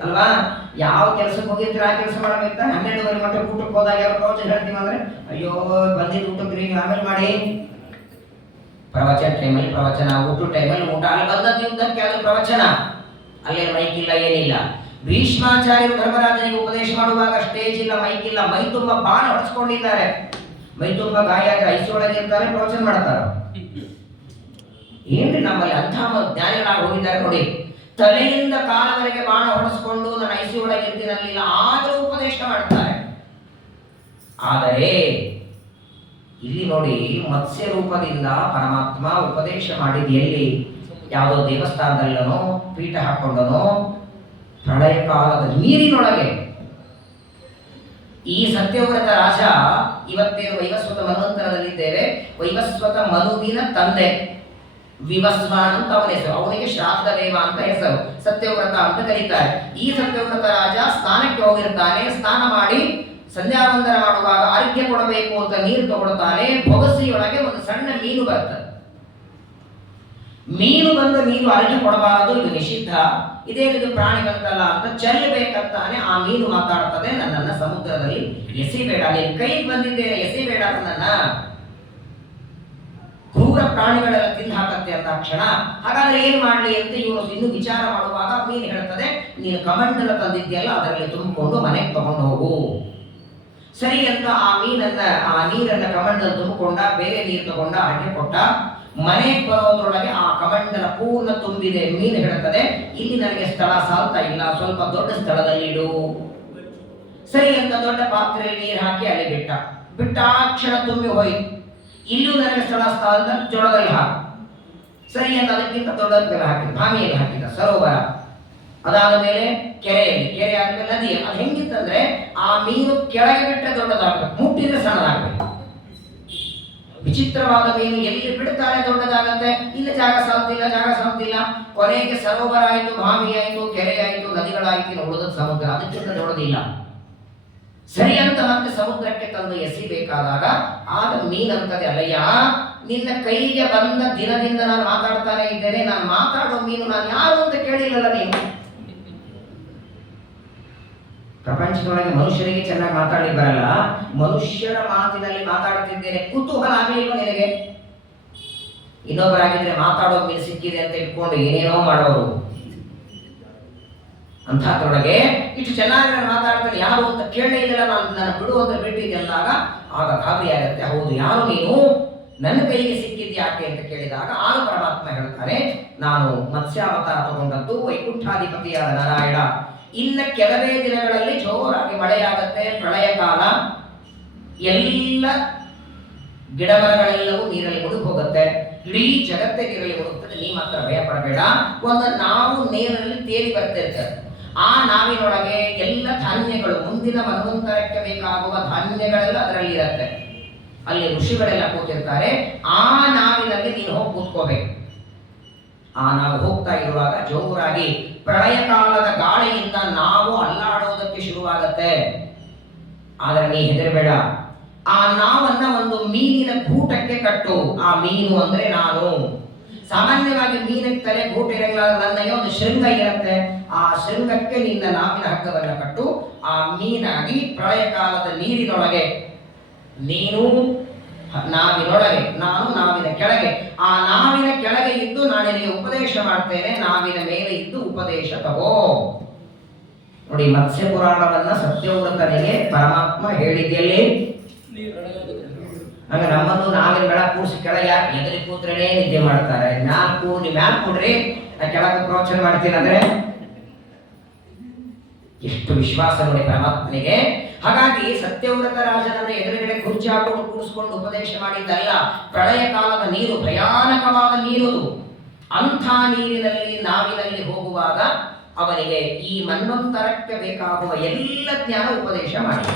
ಅಲ್ವಾ? ಯಾವ ಕೆಲಸಕ್ಕೆ ಹೋಗಿದ್ರೆ ಆ ಕೆಲಸ ಮಾಡಬೇಕ. 12:30 ಗಂಟೆ ಊಟಕ್ಕೆ ಹೋದಾಗ ಯಾವ ಪ್ರವಚನ ಹೇಳ್ತೀವಿ ಅಂದ್ರೆ, ಅಯ್ಯೋ ಬಂದಿದ್ದು ಊಟಕ್ಕೆ ನೀವು ಆಮೇಲೆ ಮಾಡಿ. ಪ್ರವಚನ ಟೈಮಲ್ಲಿ ಪ್ರವಚನ, ಊಟ ಟೈಮಲ್ಲಿ ಊಟ, ಅಲ್ಲಿ ಬಂದದ್ದು ಯುದ್ಧಕ್ಕೆ ಅದು ಪ್ರವಚನ. ಅಲ್ಲೇ ಮೈಕ್ ಇಲ್ಲ, ಏನಿಲ್ಲ. ಭೀಷ್ಮಾಚಾರ್ಯರು ಧರ್ಮರಾಜನಿಗೆ ಉಪದೇಶ ಮಾಡುವಾಗ ಸ್ಟೇಜ್ ಇಲ್ಲ, ಮೈಕ್ ಇಲ್ಲ, ಮೈ ತುಂಬ ಬಾಣ ಹೊಡೆಸ್ಕೊಂಡಿದ್ದಾರೆ. ಮೈ ತುಂಬ ಗಾಯ ಆದ್ರೆ ಐಸೊಳಗೆ ಇರ್ತಾರೆ, ಪ್ರವಚನ ಮಾಡ್ತಾರೆ. ಏನ್ರಿ ನಮ್ಮಲ್ಲಿ ಅಂಥ ಜ್ಞಾನಿಗಳಾಗಿ ಹೋಗಿದ್ದಾರೆ ನೋಡಿ. ತಲೆಯಿಂದ ಕಾಲವರೆಗೆ ಬಾಣ ಹೊಡೆಸ್ಕೊಂಡು ನಾನು ಐಸಿ ಒಳಗೆ ಇರ್ತೀನಲ್ಲಿಲ್ಲ, ಆದರೂ ಉಪದೇಶ ಮಾಡ್ತಾರೆ. ಆದರೆ ಇಲ್ಲಿ ನೋಡಿ, ಮತ್ಸ್ಯ ರೂಪದಿಂದ ಪರಮಾತ್ಮ ಉಪದೇಶ ಮಾಡಿದ ಎಲ್ಲಿ? ಯಾವುದೋ ದೇವಸ್ಥಾನದಲ್ಲನೋ ಪೀಠ ಹಾಕೊಂಡನೋ, ಪ್ರಳಯ ಕಾಲದ ನೀರಿನೊಳಗೆ. ಈ ಸತ್ಯವ್ರತ ರಾಜ ಇವತ್ತೇನು ವೈವಸ್ವತ ಮನ್ವಂತರದಲ್ಲಿದ್ದೇವೆ, ವೈವಸ್ವತ ಮನುವಿನ ತಂದೆ ವಿವಸ್ವಾನ್ ಅಂತ ಅವನ ಹೆಸರು. ಅವನಿಗೆ ಶ್ರಾದ್ದ ದೇವ ಅಂತ ಹೆಸರು, ಸತ್ಯವ್ರತ ಅಂತ ಕರೀತಾರೆ. ಈ ಸತ್ಯವ್ರತ ರಾಜ ಸ್ನಾನಕ್ಕೆ ಹೋಗಿರ್ತಾನೆ. ಸ್ನಾನ ಮಾಡಿ ಸಂಧ್ಯಾವಂದನ ಮಾಡುವಾಗ ಅರ್ಘ್ಯ ಕೊಡಬೇಕು ಅಂತ ನೀರು ತಗೊಳ್ತಾನೆ. ಬೊಗಸಿಯೊಳಗೆ ಒಂದು ಸಣ್ಣ ಮೀನು ಬರ್ತದೆ. ಮೀನು ಬಂದ ನೀರು ಅರ್ಘ್ಯ ಕೊಡಬಾರದು, ಇದು ನಿಷಿದ್ಧ. ಇದೇನಿದು ಪ್ರಾಣಿ ಬಂತಲ್ಲ ಅಂತ ಚೆಲ್ಲಬೇಕಂತಾನೆ. ಆ ಮೀನು ಮಾತಾಡ್ತದೆ, ನನ್ನನ್ನ ಸಮುದ್ರದಲ್ಲಿ ಎಸಿಬೇಡ, ನೀನು ಕೈಗೆ ಬಂದಿದ್ದೇನೆ, ಎಸಿಬೇಡ ನನ್ನ. ಕ್ರೂರ ಪ್ರಾಣಿಗಳೆಲ್ಲ ತಿಂದು ಹಾಕತ್ತೆ ಅಂತ ಕ್ಷಣ. ಹಾಗಾದ್ರೆ ಏನ್ ಮಾಡ್ಲಿ ಅಂತ ಇವನು ಇನ್ನು ವಿಚಾರ ಮಾಡುವಾಗ ಮೀನು ಹೇಳ್ತದೆ, ನೀನು ಕಮಂಡಲ ತಂದಿದ್ಯಲ್ಲ ಅದರಲ್ಲಿ ತುಂಬಿಕೊಂಡು ಮನೆಗೆ ತಗೊಂಡು ಹೋಗು. ಸರಿ ಅಂತ ಆ ಮೀನನ್ನ, ಆ ನೀರನ್ನ ಕಮಂಡಲ ತುಂಬಿಕೊಂಡ, ಬೇರೆ ನೀರು ತಗೊಂಡ, ಅಡ್ಗೆ ಕೊಟ್ಟ. ಮನೆಗೆ ಬರೋದ್ರೊಳಗೆ ಆ ಕಮಂಡಲ ಪೂರ್ಣ ತುಂಬಿದೆ. ಮೀನು ಹೇಳ್ತದೆ, ಇಲ್ಲಿ ನನಗೆ ಸ್ಥಳ ಸಾಲ್ತಾ ಇಲ್ಲ, ಸ್ವಲ್ಪ ದೊಡ್ಡ ಸ್ಥಳದಲ್ಲಿ ಇಡು. ಸರಿ ಅಂತ ದೊಡ್ಡ ಪಾತ್ರೆಯಲ್ಲಿ ನೀರು ಹಾಕಿ ಅಲ್ಲಿ ಬಿಟ್ಟ ಕ್ಷಣ ತುಂಬಿ ಹೋಯ್ತು. ಇಲ್ಲೂ ನನಗೆ ಸ್ಥಳ ಸಾಲದ, ಜೋಳದಲ್ಲಿ ಹಾಕು. ಸರಿ ಅಂತ ಅದಕ್ಕಿಂತ ದೊಡ್ಡದಲ್ಲಿ ಹಾಕಿದ, ಬಾವಿಯಲ್ಲಿ ಹಾಕಿದ, ಸರೋವರ. ಅದಾದ ಮೇಲೆ ಕೆರೆಯಲ್ಲಿ, ಕೆರೆ ಆದ್ಮೇಲೆ ನದಿ. ಅದು ಹೆಂಗಿತ್ತಂದ್ರೆ ಆ ಮೀನು ಕೆಳಗೆ ಬಿಟ್ಟ ದೊಡ್ಡದಾಗಬೇಕು, ಮುಟ್ಟಿದ್ರೆ ಸಣ್ಣದಾಗಬೇಕು. ವಿಚಿತ್ರವಾದ ಮೀನು ಎಲ್ಲಿ ಬಿಡ್ತಾನೆ ದೊಡ್ಡದಾಗತ್ತೆ. ಇಲ್ಲಿ ಜಾಗ ಸಾಲ್ತಿಲ್ಲ. ಕೊನೆಗೆ ಸರೋವರ ಆಯ್ತು, ಬಾವಿ ಆಯ್ತು, ಕೆರೆ ಆಯ್ತು, ನದಿಗಳಾಯ್ತು, ಉಳಿದ ಸಮುದ್ರ. ಅದಕ್ಕಿಂತ ದೊಡ್ಡದಿಲ್ಲ. ಸರಿ ಅಂತ ಮತ್ತೆ ಸಮುದ್ರಕ್ಕೆ ತಂದು ಎಸಿಬೇಕಾದಾಗ ಆಗ ಮೀನಂತದೆ, ಅಲ್ಲಯ್ಯ ನಿನ್ನ ಕೈಗೆ ಬಂದ ದಿನದಿಂದ ನಾನು ಮಾತಾಡ್ತಾನೆ ಇದ್ದೇನೆ, ನಾನು ಮಾತಾಡೋ ಮೀನು ನಾನು ಯಾರು ಅಂತ ಕೇಳಿಲ್ಲಲ್ಲ ನೀನು. ಪ್ರಪಂಚದೊಳಗೆ ಮನುಷ್ಯರಿಗೆ ಚೆನ್ನಾಗಿ ಮಾತಾಡಿ ಬರಲ್ಲ, ಮನುಷ್ಯರ ಮಾತಿನಲ್ಲಿ ಮಾತಾಡುತ್ತಿದ್ದೇನೆ, ಕುತೂಹಲ ಆಗಲಿಲ್ಲ ನಿನಗೆ? ಇನ್ನೊಬ್ಬರಾಗಿದ್ರೆ ಮಾತಾಡೋ ಮೀನು ಸಿಕ್ಕಿದೆ ಅಂತ ಇಟ್ಕೊಂಡು ಏನೇನೋ ಮಾಡೋರು. ಅಂಥದ್ರೊಳಗೆ ಇಷ್ಟು ಚೆನ್ನಾಗಿ ನಾನು ಮಾತಾಡ್ತಾನೆ, ಯಾರು ಅಂತ ಕೇಳೇ ಇಲ್ಲ, ನಾನು ಬಿಡು ಅಂತ ಬಿಟ್ಟಿದ್ದೆ ಅಂದಾಗ ಆಗ ಗಾಬರಿ ಆಗತ್ತೆ. ಹೌದು, ಯಾರು ನೀನು, ನನ್ನ ಕೈಗೆ ಸಿಕ್ಕಿದ್ಯಾಕೆ ಅಂತ ಕೇಳಿದಾಗ ಆಗ ಪರಮಾತ್ಮ ಹೇಳ್ತಾನೆ, ನಾನು ಮತ್ಸ್ಯಾವತಾರ ತಗೊಂಡದ್ದು ವೈಕುಂಠಾಧಿಪತಿಯಾದ ನಾರಾಯಣ. ಇನ್ನ ಕೆಲವೇ ದಿನಗಳಲ್ಲಿ ಜೋರಾಗಿ ಮಳೆಯಾಗತ್ತೆ, ಪ್ರಳಯ ಕಾಲ. ಎಲ್ಲ ಗಿಡಮರಗಳೆಲ್ಲವೂ ನೀರಲ್ಲಿ ಮುಳುಗಿ ಹೋಗುತ್ತೆ, ಇಡೀ ಜಗತ್ತೇ ನೀರಲ್ಲಿ ಮುಳುಗುತ್ತದೆ. ನೀ ಮಾತ್ರ ಭಯ ಪಡಬೇಡ. ಒಂದು ನಾವು ನೀರಿನಲ್ಲಿ ತೇಲಿ ಬರ್ತಿರ್ತೇವೆ. ಆ ನಾವಿನೊಳಗೆ ಎಲ್ಲ ಧಾನ್ಯಗಳು, ಮುಂದಿನ ಮನ್ವಂತರಕ್ಕೆ ಬೇಕಾಗುವ ಧಾನ್ಯಗಳೆಲ್ಲ ಅದರಲ್ಲಿ ಇರುತ್ತೆ. ಅಲ್ಲಿ ಋಷಿಗಳೆಲ್ಲ ಕೂತಿರ್ತಾರೆ. ಆ ನಾವಿನಲ್ಲಿ ನೀನು ಹೋಗಿ ಕೂತ್ಕೋಬೇಕು. ಆ ನಾವು ಹೋಗ್ತಾ ಇರುವಾಗ ಜೋರಾಗಿ ಪ್ರಳಯ ಕಾಲದ ಗಾಳಿಯಿಂದ ನಾವು ಅಲ್ಲಾಡೋದಕ್ಕೆ ಶುರುವಾಗತ್ತೆ. ಆದರೆ ನೀ ಹೆದರಬೇಡ. ಆ ನಾವನ್ನ ಒಂದು ಮೀನಿನ ಗೂಟಕ್ಕೆ ಕಟ್ಟು. ಆ ಮೀನು ಅಂದ್ರೆ ನಾನು. ಸಾಮಾನ್ಯವಾಗಿ ಮೀನಿನ ತಲೆ ಗೂಟ ಇರಲ್ಲ, ನನ್ನಗೆ ಒಂದು ಶೃಂಗ ಇರುತ್ತೆ. ಆ ಶೃಂಗಕ್ಕೆ ನಿನ್ನ ನಾವಿನ ಹಗ್ಗವನ್ನು ಕಟ್ಟು. ಆ ಮೀನಾಗಿ ಪ್ರಳಯ ಕಾಲದ ನೀರಿನೊಳಗೆ ನೀನು ನಾವಿನೊಳಗೆ, ನಾನು ನಾವಿನ ಕೆಳಗೆ. ಆ ನಾವಿನ ಕೆಳಗೆ ಇದ್ದು ನಾನು ನಿನಗೆ ಉಪದೇಶ ಮಾಡ್ತೇನೆ, ನಾವಿನ ಮೇಲೆ ಇದ್ದು ಉಪದೇಶ ತಗೋ. ನೋಡಿ, ಮತ್ಸ್ಯ ಪುರಾಣವನ್ನ ಸತ್ಯವ್ರತನಿಗೆ ಪರಮಾತ್ಮ ಹೇಳಿದ್ದಲ್ಲಿ. ಆಗ ನಮ್ಮನ್ನು ನಾವಿನ ಬೆಳಕು ಕೂರಿಸಿ ಕೆಳಗೆ ಎದುರಿ ಕೂತ್ರೇನೆ ನಿದ್ದೆ ಮಾಡ್ತಾರೆ. ಮ್ಯಾಲ್ ಕೊಡ್ರಿ, ಕೆಳಗೆ ಪ್ರವಚನ ಮಾಡ್ತೀನಿ ಅಂದ್ರೆ ಎಷ್ಟು ವಿಶ್ವಾಸ ನೋಡಿ ಪರಮಾತ್ಮನಿಗೆ. ಹಾಗಾಗಿ ಸತ್ಯವ್ರತ ರಾಜನನ್ನು ಎದುರುಗಡೆ ಕುರ್ಚಿ ಹಾಕೊಂಡು ಕೂರಿಸ್ಕೊಂಡು ಉಪದೇಶ ಮಾಡಿದ್ದಲ್ಲ. ಪ್ರಳಯ ಕಾಲದ ನೀರು, ಭಯಾನಕವಾದ ನೀರು. ಅಂಥ ನೀರಿನಲ್ಲಿ ನಾವಿನಲ್ಲಿ ಹೋಗುವಾಗ ಅವನಿಗೆ ಈ ಮನ್ವಂತರಕ್ಕೆ ಬೇಕಾಗುವ ಎಲ್ಲ ಜ್ಞಾನ ಉಪದೇಶ ಮಾಡಿ.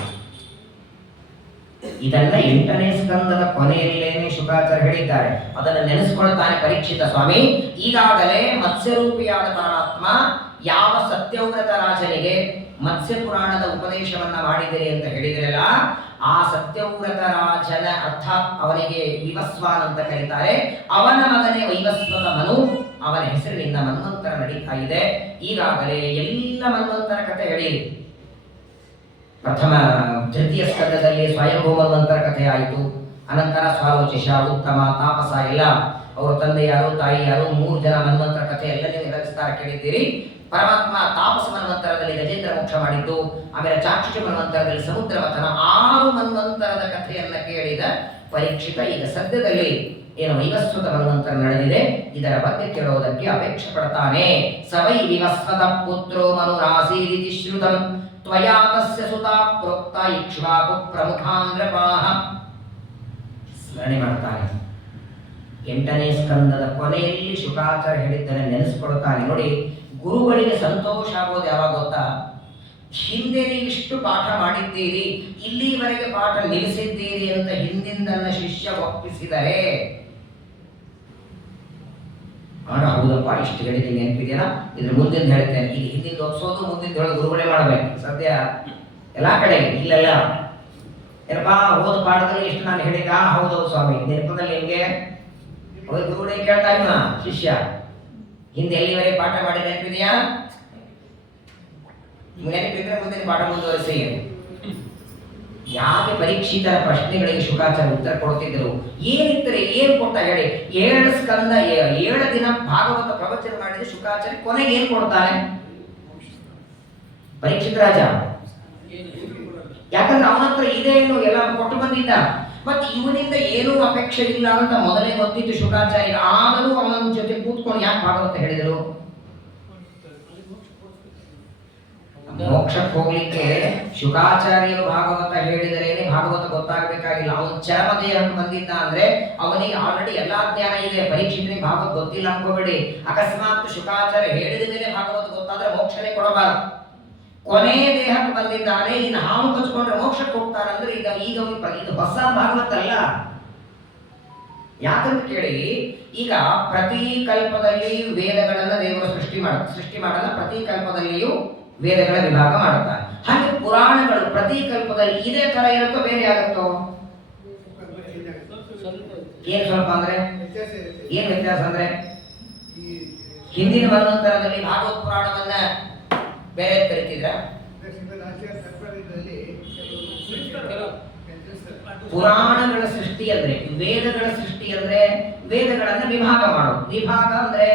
ಇದನ್ನ 8ನೇ ಸ್ಕಂದದ ಕೊನೆಯಲ್ಲೇನೆ ಶುಕಾಚಾರ್ಯ ಹೇಳಿದ್ದಾರೆ. ಅದನ್ನು ನೆನೆಸ್ಕೊಳ್ತಾನೆ ಪರೀಕ್ಷಿತ ಸ್ವಾಮಿ. ಈಗಾಗಲೇ ಮತ್ಸ್ಯರೂಪಿಯಾದ ಪರಮಾತ್ಮ ಯಾವ ಸತ್ಯವ್ರತ ರಾಜನಿಗೆ ಮತ್ಸ್ಯ ಪುರಾಣದ ಉಪದೇಶವನ್ನ ಮಾಡಿದಿರಿ ಅಂತ ಹೇಳಿದ್ರಲ್ಲ, ಆ ಸತ್ಯವ್ರತ ರಾಜನ ಅರ್ಥಾತ್ ಅವನಿಗೆ ವಿವಸ್ವಾನ್ ಅಂತ ಕರೀತಾರೆ. ಅವನ ಮಗನೇ ವೈವಸ್ವತ ಮನು. ಅವನ ಹೆಸರಿನಿಂದ ಮನ್ವಂತರ ನಡೀತಾ ಇದೆ. ಈಗಾಗಲೇ ಎಲ್ಲ ಮನ್ವಂತರ ಕಥೆ ಹೇಳಿರಿ. ಪ್ರಥಮ ತೃತೀಯ ಸ್ಕಂದದಲ್ಲಿ ಸ್ವಯಂಭೂ ಮನ್ವಂತರ ಕಥೆ ಆಯಿತು. ಅನಂತರ ಸ್ವಾಲೋಚಿಷ, ಉತ್ತಮ, ತಾಪಸ ಎಲ್ಲ ಅವರ ತಂದೆ ಯಾರು, ತಾಯಿ ಯಾರು, 3 ಜನ ಮನ್ವಂತರ ಕಥೆ ಎಲ್ಲ ನೀವು ವಿಸ್ತಾರ ಕೇಳಿದ್ದೀರಿ. ಪರಮಾತ್ಮ ತಾಪಸ ಮನ್ವಂತರದಲ್ಲಿ ಗಜೇಂದ್ರ ಮೋಕ್ಷ ಮಾಡಿದ್ದು, ಆಮೇಲೆ ಚಾಕ್ಷುಷ ಮನ್ವಂತರದಲ್ಲಿ ಸಮುದ್ರ ಮಥನ, 6 ಮನ್ವಂತರದ ಕಥೆಯನ್ನ ಕೇಳಿದ ಪರೀಕ್ಷಿತ ಈಗ ಸದ್ಯದಲ್ಲಿ ಏನು ವೈವಸ್ವತ ಮನ್ವಂತರ ನಡೆದಿದೆ ಇದರ ಬಗ್ಗೆ ಕೇಳೋದಕ್ಕೆ ಅಪೇಕ್ಷೆ ಪಡ್ತಾನೆ. ಸವೈ ವಿವಸ್ವತ ಪುತ್ರೋ ಮನುರಾಸೀರಿತಿ ಶ್ರುತಂ ತ್ವಯಾ ತಸ್ಯ ಸುತಾ ಪ್ರೋಕ್ತ ಇಕ್ಷ್ವಾಕು ಪ್ರಮುಖಾಂದ್ರಪಾಹ. ಸ್ಮರಣೆ ಮಾಡ್ತಾನೆ. 8ನೇ ಸ್ಕಂದದ ಕೊನೆಯಲ್ಲಿ ಶುಕಾಚಾರ್ಯ ಹೇಳಿದ್ದನ್ನು ನೆನೆಸ್ಕೊಳ್ತಾನೆ. ನೋಡಿ, ಗುರುಗಳಿಗೆ ಸಂತೋಷ ಆಗೋದು ಯಾವಾಗ ಗೊತ್ತಾ? ಹಿಂದೆ ನೀವಿಷ್ಟು ಪಾಠ ಮಾಡಿದ್ದೀರಿ, ಇಲ್ಲಿವರೆಗೆ ಪಾಠ ನಿಲ್ಲಿಸಿದ್ದೀರಿ ಅಂತ ಹಿಂದಿಂದನ್ನ ಶಿಷ್ಯ ಒಪ್ಪಿಸಿದರೆ, ಹೌದಪ್ಪ ಇಷ್ಟು ಹೇಳಿದ್ದೀನಿ ನೆನಪಿದೆಯಲ್ಲ, ಇದ್ರ ಮುಂದಿನ ಹೇಳ್ತೇನೆ, ಈಗ ಹಿಂದಿಂದ ಒಪ್ಸೋದು ಮುಂದಿನ ಹೇಳೋದು ಗುರುಗಳೇ ಮಾಡಬೇಕು. ಸದ್ಯ ಎಲ್ಲಾ ಕಡೆ ಇಲ್ಲೆಲ್ಲ ಏನಪ್ಪಾ ಹೋದ ಪಾಠದಲ್ಲಿ ಇಷ್ಟು ನಾನು ಹೇಳಿದ, ಹೌದೌದು ಸ್ವಾಮಿ ನೆನಪದಲ್ಲಿ ಹೆಂಗೆ ಗುರುಗಳೇ ಕೇಳ್ತಾ ಇದ್ದ ಶಿಷ್ಯ, ಹಿಂದೆ ಎಲ್ಲಿವರೆಗೆ ಪಾಠ ಮಾಡಿ ನೆನಪಿದೆಯಾ? ನೆನಪಿದ್ರೆ ಮುಂದಿನ ಪಾಠ ಮುಂದುವರಿಸಿ. ಯಾಕೆ ಪರೀಕ್ಷಿತರ ಪ್ರಶ್ನೆಗಳಿಗೆ ಶುಕಾಚಾರ್ಯ ಉತ್ತರ ಕೊಡ್ತಿದ್ರು? ಏನಿತ್ತರೆ ಏನ್ ಕೊಟ್ಟ ಹೇಳಿ. 7 ಸ್ಕಂದ 7 ದಿನ ಭಾಗವತ ಪ್ರವಚನ ಮಾಡಿದ ಶುಕಾಚಾರ್ಯ ಕೊನೆಗೆ ಏನ್ ಕೊಡ್ತಾನೆ? ಪರೀಕ್ಷಿತ ರಾಜ, ಯಾಕಂದ್ರೆ ಅವನ ಹತ್ರ ಇದೇನು ಎಲ್ಲ ಕೊಟ್ಟು ಬಂದಿದ್ದ, ಮತ್ತೆ ಇವನಿಂದ ಏನೂ ಅಪೇಕ್ಷೆ ಇಲ್ಲ ಅಂತ ಮೊದಲೇ ಗೊತ್ತಿತ್ತು ಶುಕಾಚಾರ್ಯ. ಆದರೂ ಅವನ ಜೊತೆ ಕೂತ್ಕೊಂಡು ಯಾಕೆ ಭಾಗವತ ಹೇಳಿದರು? ಮೋಕ್ಷಕ್ಕೆ ಹೋಗ್ಲಿಕ್ಕೆ ಶುಕಾಚಾರ್ಯರು ಭಾಗವತ ಹೇಳಿದರೇನೆ ಭಾಗವತ ಗೊತ್ತಾಗಬೇಕಾಗಿಲ್ಲ. ಅವನು ಚರಮದೇಹಕ್ಕೆ ಬಂದಿದ್ದ ಅಂದ್ರೆ ಅವನಿಗೆ ಆಲ್ರೆಡಿ ಎಲ್ಲಾ ಜ್ಞಾನ ಇದೆ. ಪರೀಕ್ಷಿತನಿಗೆ ಭಾಗವತ ಗೊತ್ತಿಲ್ಲ ಅನ್ಕೋಬೇಡಿ. ಅಕಸ್ಮಾತ್ ಶುಕಾಚಾರ್ಯ ಹೇಳಿದ ಮೇಲೆ ಭಾಗವತ ಗೊತ್ತಾದ್ರೆ ಮೋಕ್ಷನೇ ಕೊಡಬಾರದು. ಕೊನೆ ದೇಹಕ್ಕೆ ಬಂದಿದ್ದಾನೆ, ಇನ್ನು ಹಾವು ಕಚ್ಕೊಂಡ್ರೆ ಮೋಕ್ಷಕ್ಕೆ ಹೋಗ್ತಾರಂದ್ರೆ ಈಗ ಇದು ಹೊಸ ಭಾಗವತ ಅಲ್ಲ. ಯಾಕಂತ ಕೇಳಿ, ಈಗ ಪ್ರತಿ ಕಲ್ಪದಲ್ಲಿ ವೇದಗಳನ್ನ ದೇವರು ಸೃಷ್ಟಿ ಮಾಡಲ್ಲ. ಪ್ರತಿ ಕಲ್ಪದಲ್ಲಿಯೂ ವೇದಗಳ ವಿಭಾಗ ಮಾಡುತ್ತಾರೆ. ಹಾಗೆ ಪುರಾಣಗಳು ಪ್ರತಿ ಕಲ್ಪದಲ್ಲಿ ಇದೇ ತರ ಇರುತ್ತೋ ಬೇರೆ ಆಗುತ್ತೋ? ಏನ್ ಸ್ವಲ್ಪ ಅಂದ್ರೆ ಏನ್ ವ್ಯತ್ಯಾಸ ಅಂದ್ರೆ, ಹಿಂದಿನ ಮನ್ವಂತರದಲ್ಲಿ ಭಾಗವತ್ ಪುರಾಣವನ್ನ ಬೇರೆ ಕರಿತಿದ್ರ. ಪುರಾಣಗಳ ಸೃಷ್ಟಿ ಅಂದ್ರೆ, ವೇದಗಳ ಸೃಷ್ಟಿ ಅಂದ್ರೆ ವೇದಗಳನ್ನ ವಿಭಾಗ ಮಾಡೋದು. ವಿಭಾಗ ಅಂದ್ರೆ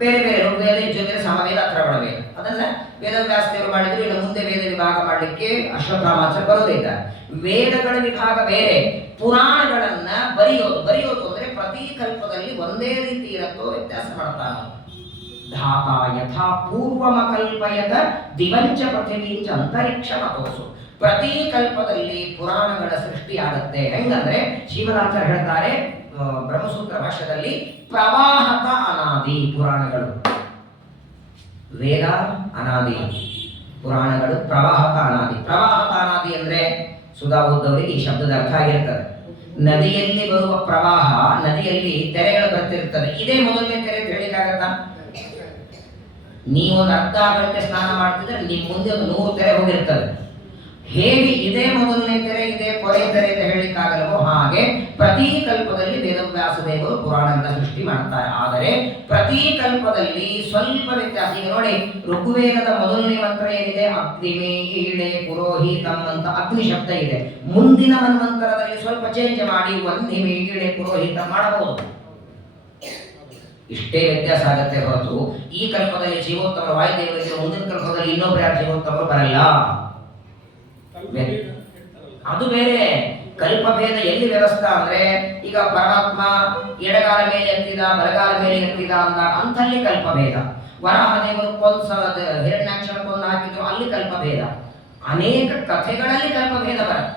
ಬೇರೆ ಬೇರೆ ಋಗ್ವೇದ, ಯಜುರ್ವೇದ, ಸಾಮವೇದ, ಅಥರ್ವಣ ವೇದ. ಅದನ್ನ ವೇದವ್ಯಾಸದೇವರು ಮಾಡಿದ್ರು. ಇನ್ನು ಮುಂದೆ ವೇದ ವಿಭಾಗ ಮಾಡಲಿಕ್ಕೆ ಅಶ್ವತ್ಥಾಮಾಚಾರ್ಯ ಬರೋದಿಲ್ಲ. ವೇದಗಳ ವಿಭಾಗ ಬೇರೆ, ಪುರಾಣಗಳನ್ನ ಬರೆಯೋದು ಅಂದ್ರೆ ಪ್ರತಿ ಕಲ್ಪದಲ್ಲಿ ಒಂದೇ ರೀತಿ ಇರತ್ತೋ ವ್ಯತ್ಯಾಸ ಮಾಡ್ತಾನೆ. ಧಾತ ಯಥಾ ಪೂರ್ವಮ ಕಲ್ಪಯದ ದಿವಂಚ ಪೃಥಿವೀಂಚ ಅಂತರಿಕ್ಷ ಮತೋಸು. ಪ್ರತಿ ಕಲ್ಪದಲ್ಲಿ ಪುರಾಣಗಳ ಸೃಷ್ಟಿ ಆಗುತ್ತೆ. ಹೆಂಗಂದ್ರೆ ಶ್ರೀಮದಾಚಾರ್ಯ ಹೇಳ್ತಾರೆ ಬ್ರಹ್ಮಸೂತ್ರ ಭಾಷ್ಯದಲ್ಲಿ, ಪ್ರವಾಹತ ಅನಾದಿ ಪುರಾಣಗಳು, ವೇದ ಅನಾದಿ, ಪುರಾಣಗಳು ಪ್ರವಾಹತ ಅನಾದಿ. ಪ್ರವಾಹತ ಅನಾದಿ ಅಂದ್ರೆ ಸುಧಾ ಓದ್ದವರಿಗೆ ಈ ಶಬ್ದದ ಅರ್ಥ ಆಗಿರ್ತದೆ. ನದಿಯಲ್ಲಿ ಬರುವ ಪ್ರವಾಹ, ನದಿಯಲ್ಲಿ ತೆರೆಗಳು ಬರ್ತಿರ್ತದೆ. ಇದೇ ಮೊದಲನೇ ತೆರೆ ತಿಳಿಯಕ್ಕಾಗತ್ತಾ? ನೀವೊಂದು ಅರ್ಧ ಗಂಟೆ ಸ್ನಾನ ಮಾಡ್ತಿದ್ರೆ ನಿಮ್ ಮುಂದೆ ಒಂದು 100 ತೆರೆ ಹೋಗಿರ್ತದೆ. ಹೇಗೆ ಇದೇ ಮೊದಲನೇ ತೆರೆ ಇದೆ ಕೊನೆ ತೆರೆ ಅಂತ ಹೇಳಲಿಕ್ಕಾಗಲ್ವೋ ಹಾಗೆ ಪ್ರತಿ ಕಲ್ಪದಲ್ಲಿ ವೇದವ್ಯಾಸದೇವರು ಪುರಾಣಗಳನ್ನ ಸೃಷ್ಟಿ ಮಾಡ್ತಾರೆ. ಆದರೆ ಪ್ರತಿ ಕಲ್ಪದಲ್ಲಿ ಸ್ವಲ್ಪ ವ್ಯತ್ಯಾಸ. ಈಗ ನೋಡಿ, ಋಗ್ವೇದದ ಮೊದಲನೇ ಮಂತ್ರ ಏನಿದೆ, ಅಗ್ನಿಮೇ ಈಳೆ ಪುರೋಹಿತಂ ಅಂತ ಅಗ್ನಿ ಶಬ್ದ ಇದೆ. ಮುಂದಿನ ಮನ್ವಂತರದಲ್ಲಿ ಸ್ವಲ್ಪ ಚೇಂಜ್ ಮಾಡಿ ವನ್ನಿಮೇ ಈಳೆ ಪುರೋಹಿತಂ ಮಾಡಬಹುದು. ಇಷ್ಟೇ ವ್ಯತ್ಯಾಸ ಆಗತ್ತೆ ಹೊರತು ಈ ಕಲ್ಪದಲ್ಲಿ ಜೀವೋತ್ತಮರು ವಾಯುದೇವರಿಗೆ, ಮುಂದಿನ ಕಲ್ಪದಲ್ಲಿ ಇನ್ನೊಬ್ಬರು ಯಾರು ಜೀವೋತ್ತಮರು ಬರಲ್ಲ. ಅದು ಬೇರೆ. ಕಲ್ಪಭೇದ ಎಲ್ಲಿ ವ್ಯವಸ್ಥೆ ಅಂದ್ರೆ, ಈಗ ಪರಮಾತ್ಮ ಎಡಗಾಲ ಮೇಲೆ ಎತ್ತಿದ, ಬಲಗಾಲ ಮೇಲೆ ಎತ್ತಿದ ಅಂದಾಗ ಅಂತಲ್ಲಿ ಕಲ್ಪಭೇದ. ವರಾಹದೇವರು ಹಿರಣ್ಯಾಕ್ಷರ ಕೊಂದು ಹಾಕಿದ್ರು, ಅಲ್ಲಿ ಕಲ್ಪಭೇದ. ಅನೇಕ ಕಥೆಗಳಲ್ಲಿ ಕಲ್ಪಭೇದ ಬರುತ್ತೆ.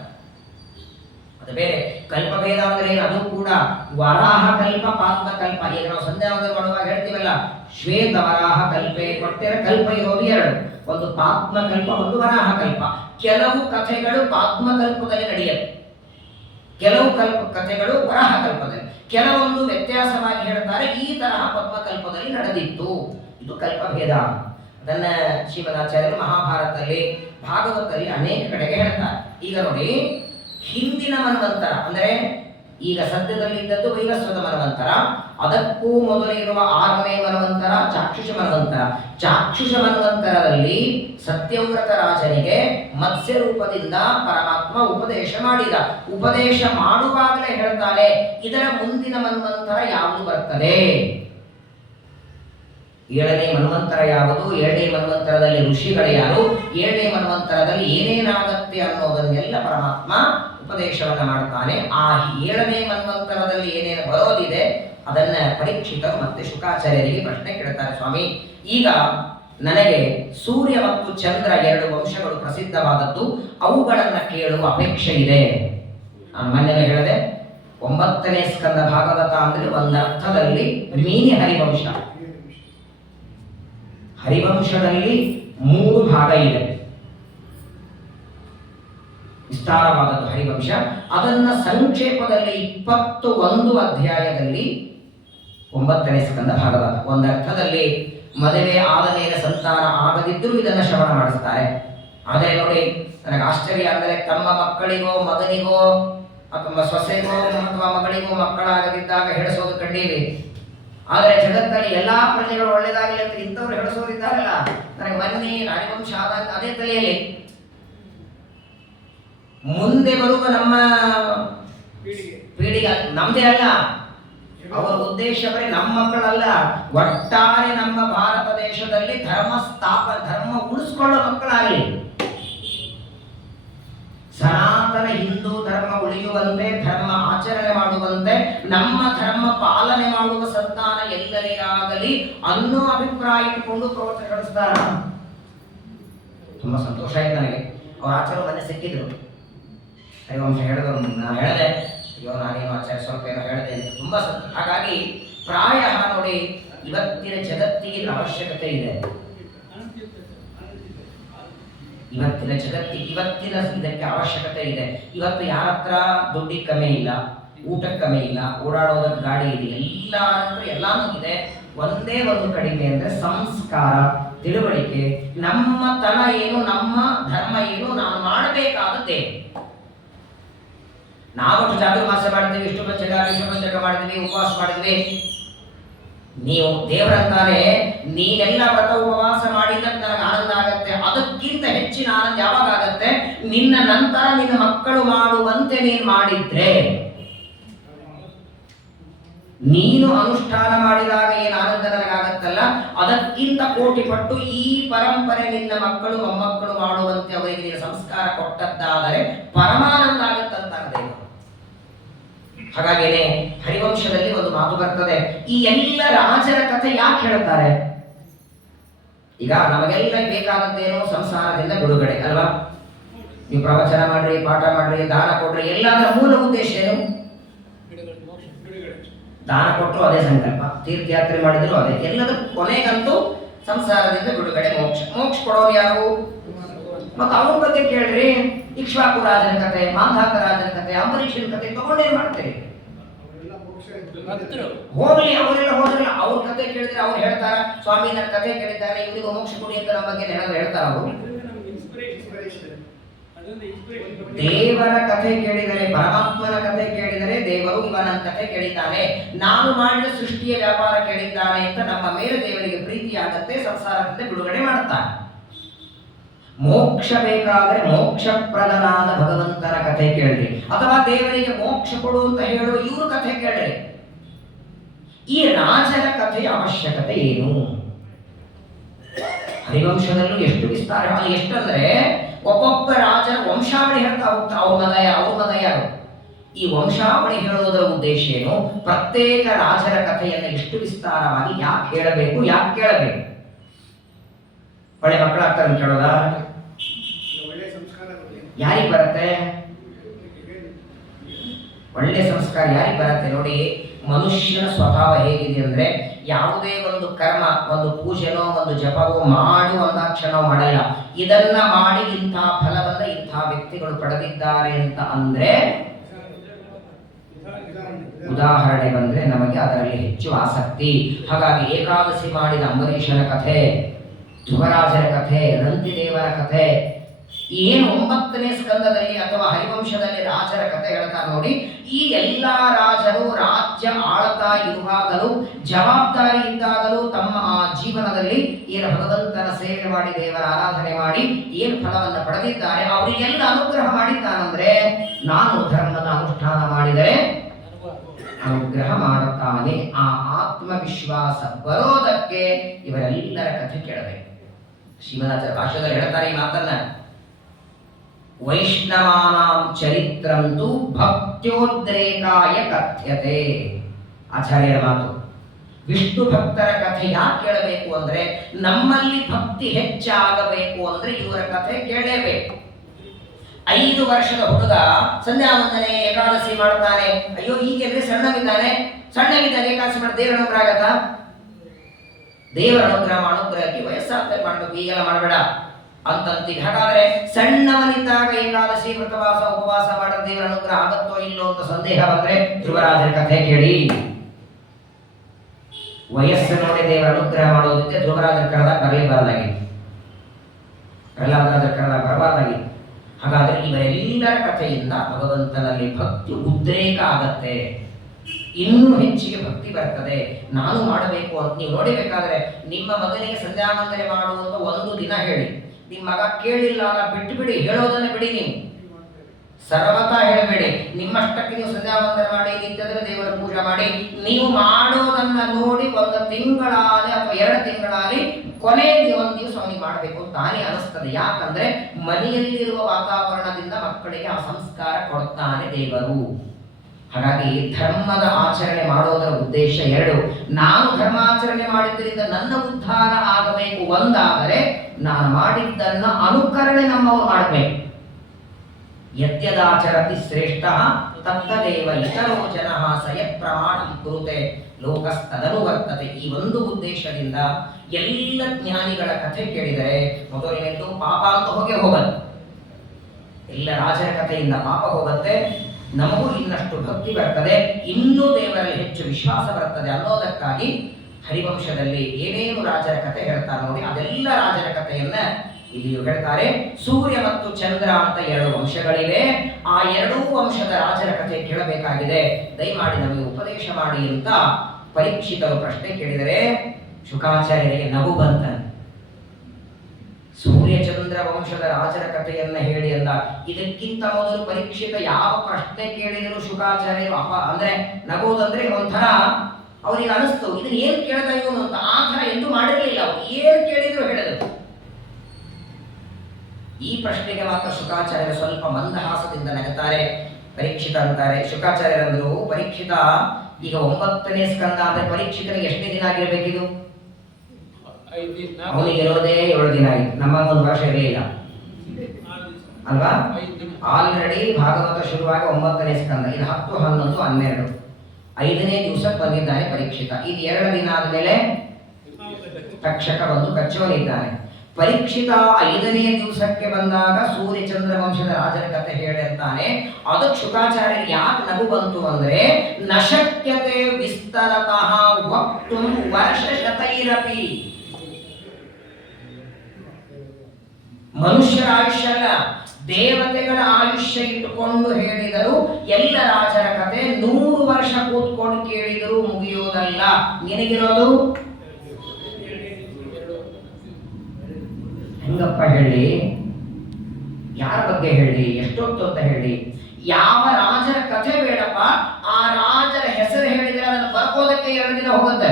ಅದು ಬೇರೆ. ಕಲ್ಪಭೇದ ಅಂದ್ರೆ ಏನು? ಅದು ಕೂಡ ವರಾಹ ಕಲ್ಪ, ಪಾತ್ಮ ಕಲ್ಪ. ಈಗ ನಾವು ಸಂಧ್ಯಾವಂದನೆ ಮಾಡುವಾಗ ಹೇಳ್ತೀವಲ್ಲ, ಶ್ವೇತ ವರಾಹ ಕಲ್ಪೆ ಕೊಟ್ಟಿರ ಕಲ್ಪ ಇರೋದು 2, ಒಂದು ಪಾತ್ಮ ಕಲ್ಪ, ಒಂದು ವರಾಹ ಕಲ್ಪ. ಕೆಲವು ಕಥೆಗಳು ಪಾತ್ಮ ಕಲ್ಪದಲ್ಲಿ ನಡೆಯುತ್ತೆ, ಕೆಲವು ಕಥೆಗಳು ವರಾಹ ಕಲ್ಪದಲ್ಲಿ. ಕೆಲವೊಂದು ವ್ಯತ್ಯಾಸವಾಗಿ ಹೇಳ್ತಾರೆ, ಈ ತರಹ ಪದ್ಮಕಲ್ಪದಲ್ಲಿ ನಡೆದಿತ್ತು. ಇದು ಕಲ್ಪಭೇದ. ಅದನ್ನ ಶ್ರೀಮದಾಚಾರ್ಯರು ಮಹಾಭಾರತದಲ್ಲಿ, ಭಾಗವತದಲ್ಲಿ ಅನೇಕ ಕಡೆಗೆ ಹೇಳ್ತಾರೆ. ಈಗ ನೋಡಿ, ಹಿಂದಿನ ಮನ್ವಂತರ ಅಂದ್ರೆ ಈಗ ಸದ್ಯದಲ್ಲಿದ್ದದ್ದು ವೈವಸ್ವತ ಮನ್ವಂತರ, ಅದಕ್ಕೂ ಮೊದಲು ಇರುವ 6ನೇ ಮನ್ವಂತರ ಚಾಕ್ಷುಷ ಮನ್ವಂತರ. ಚಾಕ್ಷುಷ ಮನ್ವಂತರದಲ್ಲಿ ಸತ್ಯವ್ರತ ರಾಜನಿಗೆ ಮತ್ಸ್ಯ ರೂಪದಿಂದ ಪರಮಾತ್ಮ ಉಪದೇಶ ಮಾಡಿದ. ಉಪದೇಶ ಮಾಡುವಾಗಲೇ ಹೇಳ್ತಾನೆ, ಇದರ ಮುಂದಿನ ಮನ್ವಂತರ ಯಾವುದು ಬರ್ತದೆ, 7ನೇ ಮನ್ವಂತರ ಯಾವುದು, 7ನೇ ಮನ್ವಂತರದಲ್ಲಿ ಋಷಿಗಳು ಯಾರು, 7ನೇ ಮನ್ವಂತರದಲ್ಲಿ ಏನೇನಾಗತ್ತೆ ಅನ್ನೋದನ್ನೆಲ್ಲ ಪರಮಾತ್ಮ ಉಪದೇಶವನ್ನ ಮಾಡ್ತಾನೆ. ಆ 7ನೇ ಮನ್ವಂತರದಲ್ಲಿ ಏನೇನು ಬರೋದಿದೆ ಅದನ್ನ ಪರೀಕ್ಷಿತರು ಮತ್ತೆ ಶುಕಾಚಾರ್ಯರಿಗೆ ಪ್ರಶ್ನೆ ಕೇಳ್ತಾರೆ. ಸ್ವಾಮಿ, ಈಗ ನನಗೆ ಸೂರ್ಯ ಮತ್ತು ಚಂದ್ರ 2 ವಂಶಗಳು ಪ್ರಸಿದ್ಧವಾದದ್ದು, ಅವುಗಳನ್ನ ಕೇಳುವ ಅಪೇಕ್ಷೆ ಇದೆ. ನಾನು ಮೊನ್ನೆ ಹೇಳಿದೆ, 9ನೇ ಸ್ಕಂದ ಭಾಗವತ ಅಂದ್ರೆ ಒಂದರ್ಥದಲ್ಲಿ ಮಿನಿ ಹರಿವಂಶ. ಹರಿವಂಶದಲ್ಲಿ 3 ಭಾಗ ಇದೆ, ವಿಸ್ತಾರವಾದದ್ದು ಹರಿವಂಶ. ಅದನ್ನ ಸಂಕ್ಷೇಪದಲ್ಲಿ 21 ಅಧ್ಯಾಯದಲ್ಲಿ 9ನೇ ಸ್ಕಂದ ಭಾಗವತ. ಒಂದರ್ಥದಲ್ಲಿ ಮದುವೆ ಆದ ಮೇಲೆ ಸಂತಾನ ಆಗದಿದ್ದರೂ ಇದನ್ನ ಶ್ರವಣ ಮಾಡಿಸ್ತಾರೆ. ಆದರೆ ನೋಡಿ, ನನಗೆ ಆಶ್ಚರ್ಯ ಅಂದರೆ ತಮ್ಮ ಮಕ್ಕಳಿಗೋ ಮಗನಿಗೋ ಅಥವಾ ಸೊಸೆಗೋ ಅಥವಾ ಮಗಳಿಗೋ ಮಕ್ಕಳಾಗದಿದ್ದಾಗ ಹೆಡಸೋದು ಕಂಡೀವಿ. ಆದರೆ ಜಗತ್ತಲ್ಲಿ ಎಲ್ಲಾ ಪ್ರಜೆಗಳು ಒಳ್ಳೆಯದಾಗಲಿ ಅಂತ ಇಂಥವ್ರು ಹೆಡಸೋರಿದ್ದಾರಲ್ಲ, ನನಗೆ ಮೊನ್ನೆ ಹರಿವಂಶ ಆದಾಗ ಅದೇ ತಲೆಯಲ್ಲಿ ಮುಂದೆ ಬರುವ ನಮ್ಮ ಪೀಳಿಗೆ ನಮ್ದೇ ಅಲ್ಲ, ಅವರ ಉದ್ದೇಶ ಬರೀ ನಮ್ಮ ಮಕ್ಕಳಲ್ಲ, ಒಟ್ಟಾರೆ ನಮ್ಮ ಭಾರತ ದೇಶದಲ್ಲಿ ಧರ್ಮ ಉಳಿಸ್ಕೊಳ್ಳೋ ಮಕ್ಕಳಾಗಲಿ, ಸನಾತನ ಹಿಂದೂ ಧರ್ಮ ಉಳಿಯುವಂತೆ, ಧರ್ಮ ಆಚರಣೆ ಮಾಡುವಂತೆ, ನಮ್ಮ ಧರ್ಮ ಪಾಲನೆ ಮಾಡುವ ಸಂತಾನ ಎಲ್ಲರಿಗಾಗಲಿ ಅನ್ನೋ ಅಭಿಪ್ರಾಯ ಇಟ್ಟುಕೊಂಡು ಪ್ರವಚನ ನಡೆಸ್ತಾರ. ತುಂಬಾ ಸಂತೋಷ ಆಯ್ತು ನನಗೆ. ಅವ್ರ ಆಚಾರ್ಯ ಮನೆ ಸಿಕ್ಕಿದ್ರು, ಹರಿವಂಶ ಹೇಳಿದ್ರು. ನಾನು ಹೇಳಿದೆ, ಅಯ್ಯೋ ನಾನೇನು ಆಚಾರ್ಯ ಸ್ವಲ್ಪ ಏನೋ ಹೇಳಿದೆ ಅಂತ. ತುಂಬಾ ಸಂತೋಷ. ಹಾಗಾಗಿ ಪ್ರಾಯ ನೋಡಿ, ಇವತ್ತಿನ ಜಗತ್ತಿಗೆ ಅವಶ್ಯಕತೆ ಇದೆ. ಇವತ್ತಿನ ಇದಕ್ಕೆ ಅವಶ್ಯಕತೆ ಇದೆ. ಇವತ್ತು ಯಾರ ಹತ್ರ ದುಡ್ಡಿಗೆ ಕಮ್ಮಿ ಇಲ್ಲ, ಊಟಕ್ಕೆ ಕಮ್ಮಿ ಇಲ್ಲ, ಓಡಾಡೋದಕ್ಕೆ ಗಾಡಿ ಇದೆ, ಎಲ್ಲಾನು ಇದೆ. ಒಂದೇ ಒಂದು ಕಡಿಮೆ ಅಂದ್ರೆ ಸಂಸ್ಕಾರ, ತಿಳುವಳಿಕೆ. ನಮ್ಮ ತನ ಏನು, ನಮ್ಮ ಧರ್ಮ ಏನು, ನಾನು ಮಾಡಬೇಕಾದದ್ದೇ. ನಾವಷ್ಟು ಚಾತುರ್ಮಾಸ ಮಾಡ್ತೀವಿ, ವಿಷ್ಣು ಪಂಚಕ ಮಾಡ್ತೀವಿ, ಉಪವಾಸ ಮಾಡಿದ್ವಿ. ನೀವು ದೇವರಂತಾನೆ, ನೀನೆಲ್ಲ ವ್ರತ ಉಪವಾಸ ಮಾಡಿದ್ದಕ್ಕೆ ನನಗೆ ಆನಂದ ಆಗತ್ತೆ. ಅದಕ್ಕಿಂತ ಹೆಚ್ಚಿನ ಆನಂದ ಯಾವಾಗ ಆಗತ್ತೆ, ನಿನ್ನ ನಂತರ ನಿನ್ನ ಮಕ್ಕಳು ಮಾಡುವಂತೆ ನೀನು ಮಾಡಿದ್ರೆ. ನೀನು ಅನುಷ್ಠಾನ ಮಾಡಿದಾಗ ಏನು ಆನಂದ ನನಗಾಗತ್ತಲ್ಲ, ಅದಕ್ಕಿಂತ ಕೋಟಿ ಪಟ್ಟು ಈ ಪರಂಪರೆ ನಿನ್ನ ಮಕ್ಕಳು ಮೊಮ್ಮಕ್ಕಳು ಮಾಡುವಂತೆ ಅವರಿಗೆ ನೀನು ಸಂಸ್ಕಾರ ಕೊಟ್ಟದ್ದಾದರೆ ಪರಮಾನಂದ ಆಗತ್ತಂತಾರೆ ದೇವರು. ಹಾಗಾಗೇನೆ ಹರಿವಂಶದಲ್ಲಿ ಒಂದು ಮಾತು ಬರ್ತದೆ, ಈ ಎಲ್ಲ ರಾಜರ ಕಥೆ ಯಾಕೆ ಹೇಳ್ತಾರೆ? ಈಗ ನಮಗೆಲ್ಲ ಬೇಕಾದದ್ದೇನು, ಸಂಸಾರದಿಂದ ಬಿಡುಗಡೆ ಅಲ್ವಾ? ನೀವು ಪ್ರವಚನ ಮಾಡ್ರಿ, ಪಾಠ ಮಾಡ್ರಿ, ದಾನ ಕೊಡ್ರಿ, ಎಲ್ಲದರ ಮೂಲ ಉದ್ದೇಶ ಏನು? ದಾನ ಕೊಟ್ಟರು ಅದೇ ಸಂಕಲ್ಪ, ತೀರ್ಥಯಾತ್ರೆ ಮಾಡಿದ್ರು ಅದೇ. ಎಲ್ಲದಕ್ಕೂ ಕೊನೆಗಂತೂ ಸಂಸಾರದಿಂದ ಬಿಡುಗಡೆ, ಮೋಕ್ಷ ಕೊಡೋರು ಯಾರು? ಮತ್ತು ಅವ್ರ ಬಗ್ಗೆ ಕೇಳ್ರಿ. ಇಕ್ಷ್ವಾಕು ರಾಜನ ಕತೆ, ಮಾಂಧಾತ ರಾಜನ ಕತೆ, ಅಂಬರೀಷನ ಕತೆ ತಗೊಂಡೇನ್ ಮಾಡ್ತೀರಿ? ಹೋಗ್ಲಿ, ಅವರೆಲ್ಲ ಹೋದ್ರಲ್ಲ, ಅವ್ರ ಕತೆ ಕೇಳಿದ್ರೆ ಅವ್ರು ಹೇಳ್ತಾರ, ಸ್ವಾಮಿ ನನ್ನ ಕತೆ ಕೇಳಿದ್ದಾರೆ, ಇವನಿಗೂ ಮೋಕ್ಷ ಕೊಡಿ ಅಂತ ನಮ್ಮ ಬಗ್ಗೆ ಏನಾದ್ರು ಹೇಳ್ತಾರ? ಅವರು ದೇವರ ಕಥೆ ಕೇಳಿದರೆ, ಪರಮಾತ್ಮನ ಕಥೆ ಕೇಳಿದರೆ, ದೇವರು ಇವನ ಕಥೆ ಕೇಳಿದ್ದಾನೆ, ನಾನು ಮಾಡಿದ ಸೃಷ್ಟಿಯ ವ್ಯಾಪಾರ ಕೇಳಿದ್ದಾನೆ ಅಂತ ನಮ್ಮ ಮೇಲೆ ದೇವರಿಗೆ ಪ್ರೀತಿ ಆಗತ್ತೆ, ಸಂಸಾರದಿಂದ ಬಿಡುಗಡೆ ಮಾಡುತ್ತಾನೆ. ಮೋಕ್ಷ ಬೇಕಾದರೆ ಮೋಕ್ಷಪ್ರದನಾದ ಭಗವಂತನ ಕಥೆ ಕೇಳ್ರಿ, ಅಥವಾ ದೇವರಿಗೆ ಮೋಕ್ಷ ಕೊಡು ಅಂತ ಹೇಳುವ ಇವ್ರ ಕಥೆ ಕೇಳ್ರಿ. ಈ ರಾಜನ ಕಥೆಯ ಅವಶ್ಯಕತೆ ಏನು? ಹರಿವಂಶದಲ್ಲೂ ಎಷ್ಟು ವಿಸ್ತಾರ, ಎಷ್ಟಂದ್ರೆ ಒಬ್ಬೊಬ್ಬ ರಾಜನ ವಂಶಾವಳಿ ಹೇಳ್ತಾ ಹೋಗ್ತಾರೆ. ಅವ್ರ ಮಗ ಯಾರು, ಈ ವಂಶಾವಳಿ ಹೇಳುವುದರ ಉದ್ದೇಶ ಏನು? ಪ್ರತ್ಯೇಕ ರಾಜರ ಕಥೆಯನ್ನು ಎಷ್ಟು ವಿಸ್ತಾರವಾಗಿ ಯಾಕೆ ಹೇಳಬೇಕು, ಯಾಕೆ ಕೇಳಬೇಕು? ಒಳ್ಳೆ ಮಕ್ಕಳಾಗ್ತಾರೆ ಅಂತ ಕೇಳೋದ? ಯಾರಿಗೆ ಬರುತ್ತೆ ಒಳ್ಳೆ ಸಂಸ್ಕಾರ? ಯಾರಿಗೆ ಬರುತ್ತೆ? ನೋಡಿ, ಮನುಷ್ಯನ ಸ್ವಭಾವ ಹೇಗಿದೆ ಅಂದ್ರೆ, ಯಾವುದೇ ಒಂದು ಕರ್ಮ, ಒಂದು ಪೂಜೆನೋ ಒಂದು ಜಪವೋ ಮಾಡುವಂದಾಕ್ಷಣ ನಾವು ಮಾಡಲ್ಲ. ಇದನ್ನ ಮಾಡಿ ಇಂಥ ಫಲವನ್ನ ಇಂಥ ವ್ಯಕ್ತಿಗಳು ಪಡೆದಿದ್ದಾರೆ ಅಂತ ಅಂದ್ರೆ, ಉದಾಹರಣೆ ಬಂದ್ರೆ ನಮಗೆ ಅದರಲ್ಲಿ ಹೆಚ್ಚು ಆಸಕ್ತಿ. ಹಾಗಾಗಿ ಏಕಾದಶಿ ಮಾಡಿದ ಅಂಬರೀಷನ ಕಥೆ, ಧ್ರುವರಾಜನ ಕಥೆ, ರಂತಿದೇವರ ಕಥೆ, ಏನು 9ನೇ ಸ್ಕಂದದಲ್ಲಿ ಅಥವಾ ಹರಿವಂಶದಲ್ಲಿ ರಾಜರ ಕಥೆ ಹೇಳ್ತಾರೆ ನೋಡಿ. ಈ ಎಲ್ಲ ರಾಜರು ರಾಜ್ಯ ಆಳ್ತಾ ಇರುವಾಗಲೂ, ಜವಾಬ್ದಾರಿ ಇದ್ದಾಗಲೂ ತಮ್ಮ ಆ ಜೀವನದಲ್ಲಿ ಏನು ಭಗವಂತನ ಸೇವೆ ಮಾಡಿ, ದೇವರ ಆರಾಧನೆ ಮಾಡಿ ಏನು ಫಲವನ್ನು ಪಡೆದಿದ್ದಾರೆ, ಅವರಿಗೆಲ್ಲ ಅನುಗ್ರಹ ಮಾಡಿದ್ದಾನಂದ್ರೆ ನಾನು ಧರ್ಮದ ಅನುಷ್ಠಾನ ಮಾಡಿದರೆ ಅನುಗ್ರಹ ಮಾಡುತ್ತಾನೆ. ಆ ಆತ್ಮವಿಶ್ವಾಸ ಬರೋದಕ್ಕೆ ಇವರೆಲ್ಲರ ಕಥೆ ಕೇಳಬೇಕು. ಶ್ರೀಮದಾಚಾರ್ಯ ಭಾಷ್ಯದಲ್ಲಿ ಹೇಳ್ತಾರೆ ಈ ಮಾತನ್ನ, ವೈಷ್ಣವಾನಾಂ ಚರಿತ್ರಂತೂ ಭಕ್ತ್ಯೋದ್ರೇಕಾಯ ಕಥ್ಯತೆ. ಆಚಾರ್ಯರ ಮಾತು. ವಿಷ್ಣು ಭಕ್ತರ ಕಥೆ ಯಾಕೆ ಕೇಳಬೇಕು ಅಂದ್ರೆ, ನಮ್ಮಲ್ಲಿ ಭಕ್ತಿ ಹೆಚ್ಚಾಗಬೇಕು ಅಂದ್ರೆ ಇವರ ಕಥೆ ಕೇಳಲೇಬೇಕು. 5 ವರ್ಷದ ಹುಡುಗ ಸಂಧ್ಯಾ ವಂದನೆ ಏಕಾದಶಿ ಮಾಡ್ತಾನೆ. ಅಯ್ಯೋ ಈಗೆಲ್ರಿ ಸಣ್ಣವಿದ್ದಾನೆ, ಸಣ್ಣವಿದ್ದಾಗ ಏಕಾದಶಿ ಮಾಡಿ ದೇವರ ಅನುಗ್ರಹ ಆಗತ್ತಾ? ದೇವರ ಅನುಗ್ರಹಕ್ಕೆ ವಯಸ್ಸಾದ್ಮೇಲೆ ಮಾಡಬೇಕು, ಈಗೆಲ್ಲ ಮಾಡಬೇಡ ಅಂತಂತೀವಿ. ಹಾಗಾದ್ರೆ ಸಣ್ಣವನಿದ್ದಾಗ ಏಕಾದಶಿ ವ್ರತವಾಸ ಉಪವಾಸ ಮಾಡಿದ ದೇವರ ಅನುಗ್ರಹ ಆಗತ್ತೋ ಇಲ್ಲೋ ಅಂತ ಸಂದೇಹ ಬಂದ್ರೆ ಧ್ರುವರಾಜರ ಕಥೆ ಕೇಳಿ. ವಯಸ್ಸು ನೋಡಿ ದೇವರ ಅನುಗ್ರಹ ಮಾಡೋದಕ್ಕೆ ಧ್ರುವರಾಜರ ಕರೆದಾಗ ಬರಲೇಬಾರದಾಗಿತ್ತು, ಪ್ರಹ್ಲಾದರಾಜರ ಕರೆದಾಗ ಬರಬಾರ್ದಾಗಿತ್ತು. ಹಾಗಾದ್ರೆ ಇವರೆಲ್ಲರ ಕಥೆಯಿಂದ ಭಗವಂತನಲ್ಲಿ ಭಕ್ತಿ ಉದ್ರೇಕ ಆಗತ್ತೆ, ಇನ್ನೂ ಹೆಚ್ಚಿಗೆ ಭಕ್ತಿ ಬರ್ತದೆ. ನಾನು ಮಾಡಬೇಕು ಅಂತ ನೀವು ನೋಡಿಬೇಕಾದ್ರೆ ನಿಮ್ಮ ಮಗನಿಗೆ ಸಂಧ್ಯಾ ವಂದನೆ ಮಾಡುವಂತ ಒಂದು ದಿನ ಹೇಳಿ, ನಿಮ್ಮ ಮಗ ಕೇಳಿಲ್ಲ ಬಿಟ್ಟು ಬಿಡಿ, ಹೇಳೋದನ್ನ ಬಿಡಿ, ನೀವು ಸರ್ವತಾ ಹೇಳಬೇಡಿ. ನಿಮ್ಮಷ್ಟಕ್ಕೆ ನೀವು ಸಂಧ್ಯಾ ವಂದನೆ ಮಾಡಿ, ನಿತ್ಯದಲ್ಲಿ ದೇವರ ಪೂಜೆ ಮಾಡಿ, ನೀವು ಮಾಡೋದನ್ನ ನೋಡಿ 1 ತಿಂಗಳಾಗಲಿ ಅಥವಾ 2 ತಿಂಗಳಾಗಲಿ ಕೊನೆಗೆ ಒಂದು ದಿವಸ ಅವನಿಗೆ ಮಾಡಬೇಕು ತಾನೇ ಅನಿಸ್ತದೆ. ಯಾಕಂದ್ರೆ ಮನೆಯಲ್ಲಿರುವ ವಾತಾವರಣದಿಂದ ಮಕ್ಕಳಿಗೆ ಆ ಸಂಸ್ಕಾರ ಕೊಡ್ತಾನೆ ದೇವರು. ಹಾಗಾಗಿ ಧರ್ಮದ ಆಚರಣೆ ಮಾಡೋದರ ಉದ್ದೇಶ 2. ನಾನು ಧರ್ಮಾಚರಣೆ ಮಾಡಿದ್ದರಿಂದ ನನ್ನ ಉದ್ಧಾರ ಆಗಬೇಕು ಒಂದಾದರೆ, ನಾನು ಮಾಡಿದ್ದನ್ನ ಅನುಕರಣೆ ನಮ್ಮವರು ಮಾಡಬೇಕು. ಯದ್ಯದಾಚರತಿ ಶ್ರೇಷ್ಠ ತತ್ತದೇವ ಇತರೋ ಜನಃ ಸಯತ್ ಪ್ರಮಾಣಂ ಕುರುತೆ ಲೋಕಸ್ತದನುವರ್ತತೆ. ಈ ಒಂದು ಉದ್ದೇಶದಿಂದ ಎಲ್ಲ ಜ್ಞಾನಿಗಳ ಕಥೆ ಕೇಳಿದರೆ ಮೊದಲನೇದು ಪಾಪ ಅಂತ ಹೋಗತ್ತೆ. ಎಲ್ಲ ರಾಜರ ಕಥೆಯಿಂದ ಪಾಪ ಹೋಗುತ್ತೆ, ನಮಗೂ ಇನ್ನಷ್ಟು ಭಕ್ತಿ ಬರ್ತದೆ, ಇನ್ನೂ ದೇವರಲ್ಲಿ ಹೆಚ್ಚು ವಿಶ್ವಾಸ ಬರ್ತದೆ ಅನ್ನೋದಕ್ಕಾಗಿ ಹರಿವಂಶದಲ್ಲಿ ಏನೇನು ರಾಜರ ಕಥೆ ಹೇಳ್ತಾರೆ ನೋಡಿ, ಅದೆಲ್ಲ ರಾಜರ ಕಥೆಯನ್ನ ಇಲ್ಲಿ ಹೇಳ್ತಾರೆ. ಸೂರ್ಯ ಮತ್ತು ಚಂದ್ರ ಅಂತ 2 ವಂಶಗಳಿವೆ. ಆ 2 ವಂಶದ ರಾಜರ ಕಥೆ ಕೇಳಬೇಕಾಗಿದೆ, ದಯಮಾಡಿ ನಮಗೆ ಉಪದೇಶ ಮಾಡಿ ಅಂತ ಪರೀಕ್ಷಿತರು ಪ್ರಶ್ನೆ ಕೇಳಿದರೆ ಶುಕಾಚಾರ್ಯರಿಗೆ ನಗು ಬಂತ. ಸೂರ್ಯಚಂದ್ರ ವಂಶದ ರಾಜರ ಕಥೆಯನ್ನ ಹೇಳಿ ಅಂದ. ಇದಕ್ಕಿಂತ ಮೊದಲು ಪರೀಕ್ಷಿತ ಯಾವ ಪ್ರಶ್ನೆ ಕೇಳಿದರೂ ಶುಕಾಚಾರ್ಯರು ಅಂದ್ರೆ ನಗೋದಂದ್ರೆ ಒಂಥರ ಅವರಿಗೆ ಅನಿಸ್ತು, ಇದನ್ನ ಏನ್ ಕೇಳ್ದ ಇವನು ಅಂತ. ಆ ಥರ ಎಂದು ಮಾಡಿರಲಿಲ್ಲ, ಅವರು ಏನ್ ಕೇಳಿದ್ರು ಹೇಳಿದರು. ಈ ಪ್ರಶ್ನೆಗೆ ಮಾತ್ರ ಶುಕಾಚಾರ್ಯರು ಸ್ವಲ್ಪ ಮಂದಹಾಸದಿಂದ ನಗುತ್ತಾರೆ. ಪರೀಕ್ಷಿತ ಅಂತಾರೆ, ಶುಕಾಚಾರ್ಯರಂದ್ರು, ಪರೀಕ್ಷಿತ ಈಗ 9ನೇ ಸ್ಕಂದ ಅಂದ್ರೆ ಪರೀಕ್ಷಿತನಿಗೆ ಎಷ್ಟನೇ ದಿನ ಆಗಿರ್ಬೇಕಿದು? ಅವನಿಗೆ ಇರೋದೇ 7 ದಿನ ಆಗಿತ್ತು, ನಮ್ಮ 1 ವರ್ಷ ಇರಲಿಲ್ಲ ಅಲ್ವಾ? ಆಲ್ರೆಡಿ ಭಾಗವತ ಶುರುವಾಗಿ 9ನೇ ಸ್ಕಂದ, ಇದು 10, 11, 12, 5ನೇ ದಿವಸಕ್ಕೆ ಬಂದಿದ್ದಾನೆ ಪರೀಕ್ಷಿತ. ಇದು 2 ದಿನ ಆದ್ಮೇಲೆ ತಕ್ಷಕ ಬಂದು ಕಚ್ಚೋನಿದ್ದಾನೆ. ಪರೀಕ್ಷಿತ 5ನೇ ದಿವಸಕ್ಕೆ ಬಂದಾಗ ಸೂರ್ಯಚಂದ್ರ ವಂಶದ ರಾಜನ ಕಥೆ ಹೇಳಿರ್ತಾನೆ. ಅದಕ್ಕೆ ಶುಕಾಚಾರ್ಯರಿಗೆ ಯಾಕೆ ನಗು ಬಂತು ಅಂದ್ರೆ, ನಶಕ್ಯತೆ ವಿಸ್ತರತಃ ವಕ್ತುಂ ವರ್ಷ ಶತೈರಪಿ. ಮನುಷ್ಯರ ಆಯುಷ್ಯ ಅಲ್ಲ, ದೇವತೆಗಳ ಆಯುಷ್ಯ ಇಟ್ಟುಕೊಂಡು ಹೇಳಿದರು. ಎಲ್ಲ ರಾಜರ ಕಥೆ 100 ವರ್ಷ ಕೂತ್ಕೊಂಡು ಕೇಳಿದರೂ ಮುಗಿಯೋದಲ್ಲ. ನಿನಗಿರೋದು ಹೆಂಗಪ್ಪ ಹೇಳಿ, ಯಾರ ಬಗ್ಗೆ ಹೇಳಿ, ಎಷ್ಟೊತ್ತು ಅಂತ ಹೇಳಿ, ಯಾವ ರಾಜರ ಕಥೆ ಬೇಡಪ್ಪ, ಆ ರಾಜರ ಹೆಸರು ಹೇಳಿದ್ರೆ ಅದನ್ನು ಬರ್ಕೋದಕ್ಕೆ 2 ದಿನ ಹೋಗುತ್ತೆ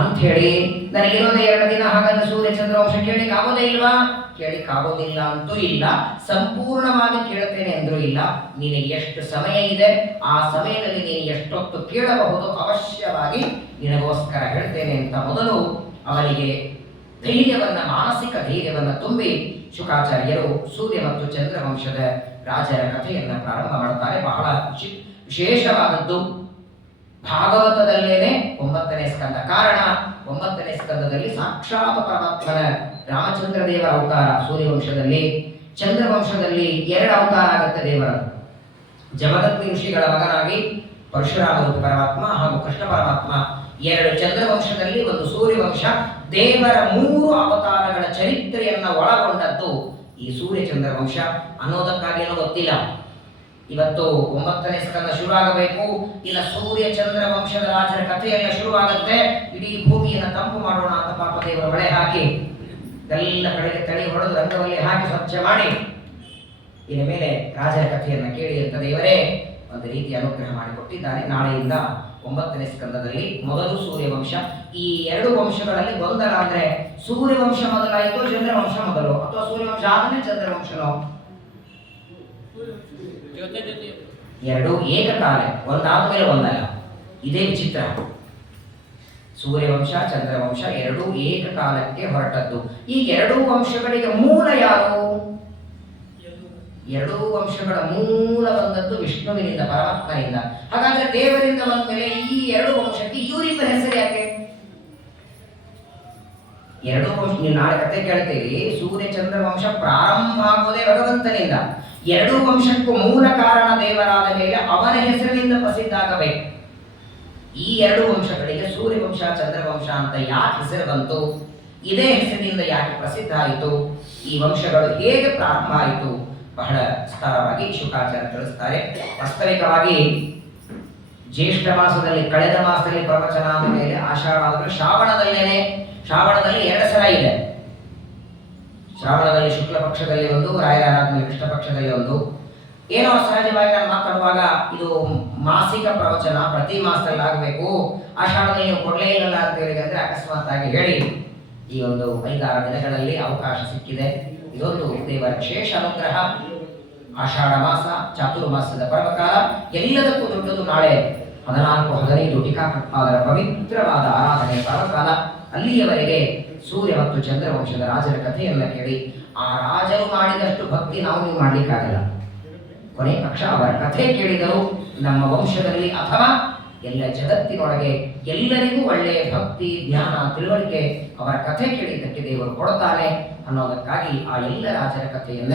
ಅಂತ ಹೇಳಿ, ನನಗಿರೋದೇ 2 ದಿನ. ಹಾಗಾದ್ರೆ ಸೂರ್ಯಚಂದ್ರ ವಂಶ ಕೇಳಿಕ್ ಆಗೋದೇ ಇಲ್ವಾ? ಕೇಳಿಕ್ ಆಗೋದಿಲ್ಲ ಅಂತೂ ಇಲ್ಲ, ಸಂಪೂರ್ಣವಾಗಿ ಕೇಳ್ತೇನೆ ಅಂದ್ರೂ ಇಲ್ಲ. ನಿನಗೆ ಎಷ್ಟು ಸಮಯ ಇದೆ, ಆ ಸಮಯದಲ್ಲಿ ನೀನು ಎಷ್ಟೊತ್ತು ಕೇಳಬಹುದು, ಅವಶ್ಯವಾಗಿ ನಿನಗೋಸ್ಕರ ಹೇಳ್ತೇನೆ ಅಂತ ಮೊದಲು ಅವರಿಗೆ ಧೈರ್ಯವನ್ನ, ಮಾನಸಿಕ ಧೈರ್ಯವನ್ನ ತುಂಬಿ ಶುಕಾಚಾರ್ಯರು ಸೂರ್ಯ ಮತ್ತು ಚಂದ್ರ ವಂಶದ ರಾಜರ ಕಥೆಯನ್ನ ಪ್ರಾರಂಭ ಮಾಡ್ತಾರೆ. ಬಹಳ ವಿಶೇಷವಾದದ್ದು. ಭಾಗವತದಲ್ಲೇನೆ 9ನೇ ಸ್ಕಂದ. ಕಾರಣ 9ನೇ ಸ್ಕಂದದಲ್ಲಿ ಸಾಕ್ಷಾತ್ ಪರಮಾತ್ಮನ ರಾಮಚಂದ್ರ ದೇವರ ಅವತಾರ ಸೂರ್ಯವಂಶದಲ್ಲಿ, ಚಂದ್ರವಂಶದಲ್ಲಿ 2 ಅವತಾರ ಆಗುತ್ತೆ ದೇವರ. ಜಮದಗ್ನಿ ಋಷಿಗಳ ಮಗನಾಗಿ ಪರಶುರಾಮ ಪರಮಾತ್ಮ ಹಾಗೂ ಕೃಷ್ಣ ಪರಮಾತ್ಮ 2 ಚಂದ್ರವಂಶದಲ್ಲಿ ಒಂದು ಸೂರ್ಯವಂಶ, ದೇವರ 3 ಅವತಾರಗಳ ಚರಿತ್ರೆಯನ್ನ ಒಳಗೊಂಡದ್ದು ಈ ಸೂರ್ಯ ಚಂದ್ರವಂಶ ಅನ್ನೋದಕ್ಕಾಗೇನೋ ಗೊತ್ತಿಲ್ಲ. ಇವತ್ತು 9ನೇ ಸ್ಕಂದ ಶುರುವಾಗಬೇಕು, ಇಲ್ಲ ಸೂರ್ಯ ಚಂದ್ರವಂಶದ ರಾಜರ ಕಥೆಯೆಲ್ಲ ಶುರುವಾಗುತ್ತೆ. ಇಡೀ ಭೂಮಿಯನ್ನು ತಂಪು ಮಾಡೋಣ ಅಂತ ಪಾಪ ದೇವರ ಮಳೆ ಹಾಕಿ ಎಲ್ಲ ಕಡೆಗೆ ತಳಿ ಹೊಡೆದು ರಂಗವಲ್ಲಿ ಹಾಕಿ ಸ್ವಚ್ಛ ಮಾಡಿ ಇನ್ನು ಮೇಲೆ ರಾಜರ ಕಥೆಯನ್ನ ಕೇಳಿ ಅಂತ ದೇವರೇ ಒಂದು ರೀತಿ ಅನುಗ್ರಹ ಮಾಡಿಕೊಟ್ಟಿದ್ದಾನೆ. ನಾಳೆಯಿಂದ 9ನೇ ಸ್ಕಂದದಲ್ಲಿ ಮೊದಲು ಸೂರ್ಯವಂಶ. ಈ 2 ವಂಶಗಳಲ್ಲಿ ಗೊಂದಲ ಅಂದ್ರೆ ಸೂರ್ಯವಂಶ ಮೊದಲಾಯಿತು, ಚಂದ್ರವಂಶ ಮೊದಲು, ಅಥವಾ ಸೂರ್ಯವಂಶ ಆದ್ಮೇಲೆ ಚಂದ್ರವಂಶನೋ? 2 ಏಕಕಾಲ, ಒಂದಾದ್ಮೇಲೆ ಒಂದಲ್ಲ. ಇದೇ ವಿಚಿತ್ರ. ಸೂರ್ಯವಂಶ ಚಂದ್ರವಂಶ 2 ಏಕಕಾಲಕ್ಕೆ ಹೊರಟದ್ದು. ಈ 2 ವಂಶಗಳಿಗೆ ಮೂಲ ಯಾರು? 2 ವಂಶಗಳ ಮೂಲ ಬಂದದ್ದು ವಿಷ್ಣುವಿನಿಂದ, ಪರಮಾತ್ಮನಿಂದ. ಹಾಗಾದ್ರೆ ದೇವರಿಂದ ಬಂದ ಮೇಲೆ ಈ 2 ವಂಶಕ್ಕೆ ಇವರಿಬ್ಬರ ಹೆಸರು ಯಾಕೆ? 2 ವಂಶ, ನೀವು ನಾಳೆ ಕಥೆ ಕೇಳ್ತೀರಿ. ಸೂರ್ಯ ಚಂದ್ರವಂಶ ಪ್ರಾರಂಭ ಆಗುವುದೇ ಭಗವಂತನಿಂದ. 2 ವಂಶಕ್ಕೂ ಮೂಲ ಕಾರಣ ದೇವರಾದ ಮೇಲೆ ಅವನ ಹೆಸರಿನಿಂದ ಪ್ರಸಿದ್ಧ ಆಗಬೇಕು. ಈ 2 ವಂಶಗಳಿಗೆ ಸೂರ್ಯವಂಶ ಚಂದ್ರವಂಶ ಅಂತ ಯಾಕೆ ಹೆಸರು ಬಂತು? ಇದೇ ಹೆಸರಿನಿಂದ ಯಾಕೆ ಪ್ರಸಿದ್ಧ ಆಯಿತು? ಈ ವಂಶಗಳು ಹೇಗೆ ಪ್ರಾರಂಭ ಆಯಿತು? ಬಹಳ ವಿಸ್ತಾರವಾಗಿ ಶುಕಾಚಾರ್ಯ ತಿಳಿಸ್ತಾರೆ. ವಾಸ್ತವಿಕವಾಗಿ ಜ್ಯೇಷ್ಠ ಮಾಸದಲ್ಲಿ, ಕಳೆದ ಮಾಸದಲ್ಲಿ ಪ್ರವಚನ ಆದ ಮೇಲೆ ಆಷಾಢ ಆದರೂ ಶ್ರಾವಣದಲ್ಲೇನೆ. ಶ್ರಾವಣದಲ್ಲಿ 2 ಸಲ ಇದೆ. ಶ್ರಾವಣದಲ್ಲಿ ಶುಕ್ಲ ಪಕ್ಷದಲ್ಲಿ ಒಂದು, ರಾಯರ ಆರಾಧನೆ ಕೃಷ್ಣ ಪಕ್ಷದಲ್ಲಿ ಒಂದು. ಏನೋ ಸಹಜವಾಗಿ ನಾನು ಮಾತಾಡುವಾಗ ಇದು ಮಾಸಿಕ ಪ್ರವಚನ, ಪ್ರತಿ ಮಾಸದಲ್ಲಿ ಆಗಬೇಕು, ಆಷಾಢದಲ್ಲಿ ನೀವು ಕೊಡಲೇ ಇಲ್ಲ ಅಂತ ಹೇಳಿದ್ರೆ ಅಕಸ್ಮಾತ್ ಆಗಿ ಹೇಳಿ ಈ ಒಂದು 5-6 ದಿನಗಳಲ್ಲಿ ಅವಕಾಶ ಸಿಕ್ಕಿದೆ. ಇದೊಂದು ದೇವರ ವಿಶೇಷ ಅನುಗ್ರಹ. ಆಷಾಢ ಮಾಸ ಚಾತುರ್ಮಾಸದ ಪರ್ವಕಾಲ. ಎಲ್ಲದಕ್ಕೂ ದೊಡ್ಡದು ನಾಳೆ 14-15 ಟೀಕಾಕೃತ್ಪಾದರ ಪವಿತ್ರವಾದ ಆರಾಧನೆ ಪರ್ವಕಾಲ. ಅಲ್ಲಿಯವರೆಗೆ ಸೂರ್ಯ ಮತ್ತು ಚಂದ್ರವಂಶದ ರಾಜರ ಕಥೆಯನ್ನ ಕೇಳಿ ಆ ರಾಜರು ಮಾಡಿದಷ್ಟು ಭಕ್ತಿ ನಾವು ನೀವು ಮಾಡ್ಲಿಕ್ಕಾಗಲ್ಲ. ಕೊನೆ ಪಕ್ಷ ಅವರ ಕಥೆ ಕೇಳಿದರು ನಮ್ಮ ವಂಶದಲ್ಲಿ ಅಥವಾ ಎಲ್ಲ ಜಗತ್ತಿನೊಳಗೆ ಎಲ್ಲರಿಗೂ ಒಳ್ಳೆಯ ಭಕ್ತಿ, ಜ್ಞಾನ, ತಿಳುವಳಿಕೆ ಅವರ ಕಥೆ ಕೇಳಿದ್ದಕ್ಕೆ ದೇವರು ಕೊಡುತ್ತಾನೆ ಅನ್ನೋದಕ್ಕಾಗಿ ಆ ಎಲ್ಲ ರಾಜರ ಕಥೆಯನ್ನ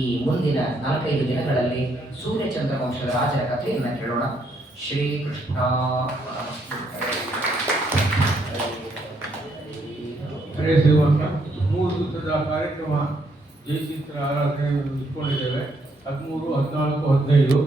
ಈ ಮುಂದಿನ 4-5 ದಿನಗಳಲ್ಲಿ ಸೂರ್ಯ ಚಂದ್ರವಂಶದ ರಾಜರ ಕಥೆಯನ್ನ ಕೇಳೋಣ. ಶ್ರೀಕೃಷ್ಣ ಹರೇ ಶ್ರೀನಿವಾಸ. 3 ದಿವಸದ ಕಾರ್ಯಕ್ರಮ ಜಯಚಿತ್ರ ಆರಾಧನೆ ಇಟ್ಕೊಂಡಿದ್ದೇವೆ. 13, 14, 15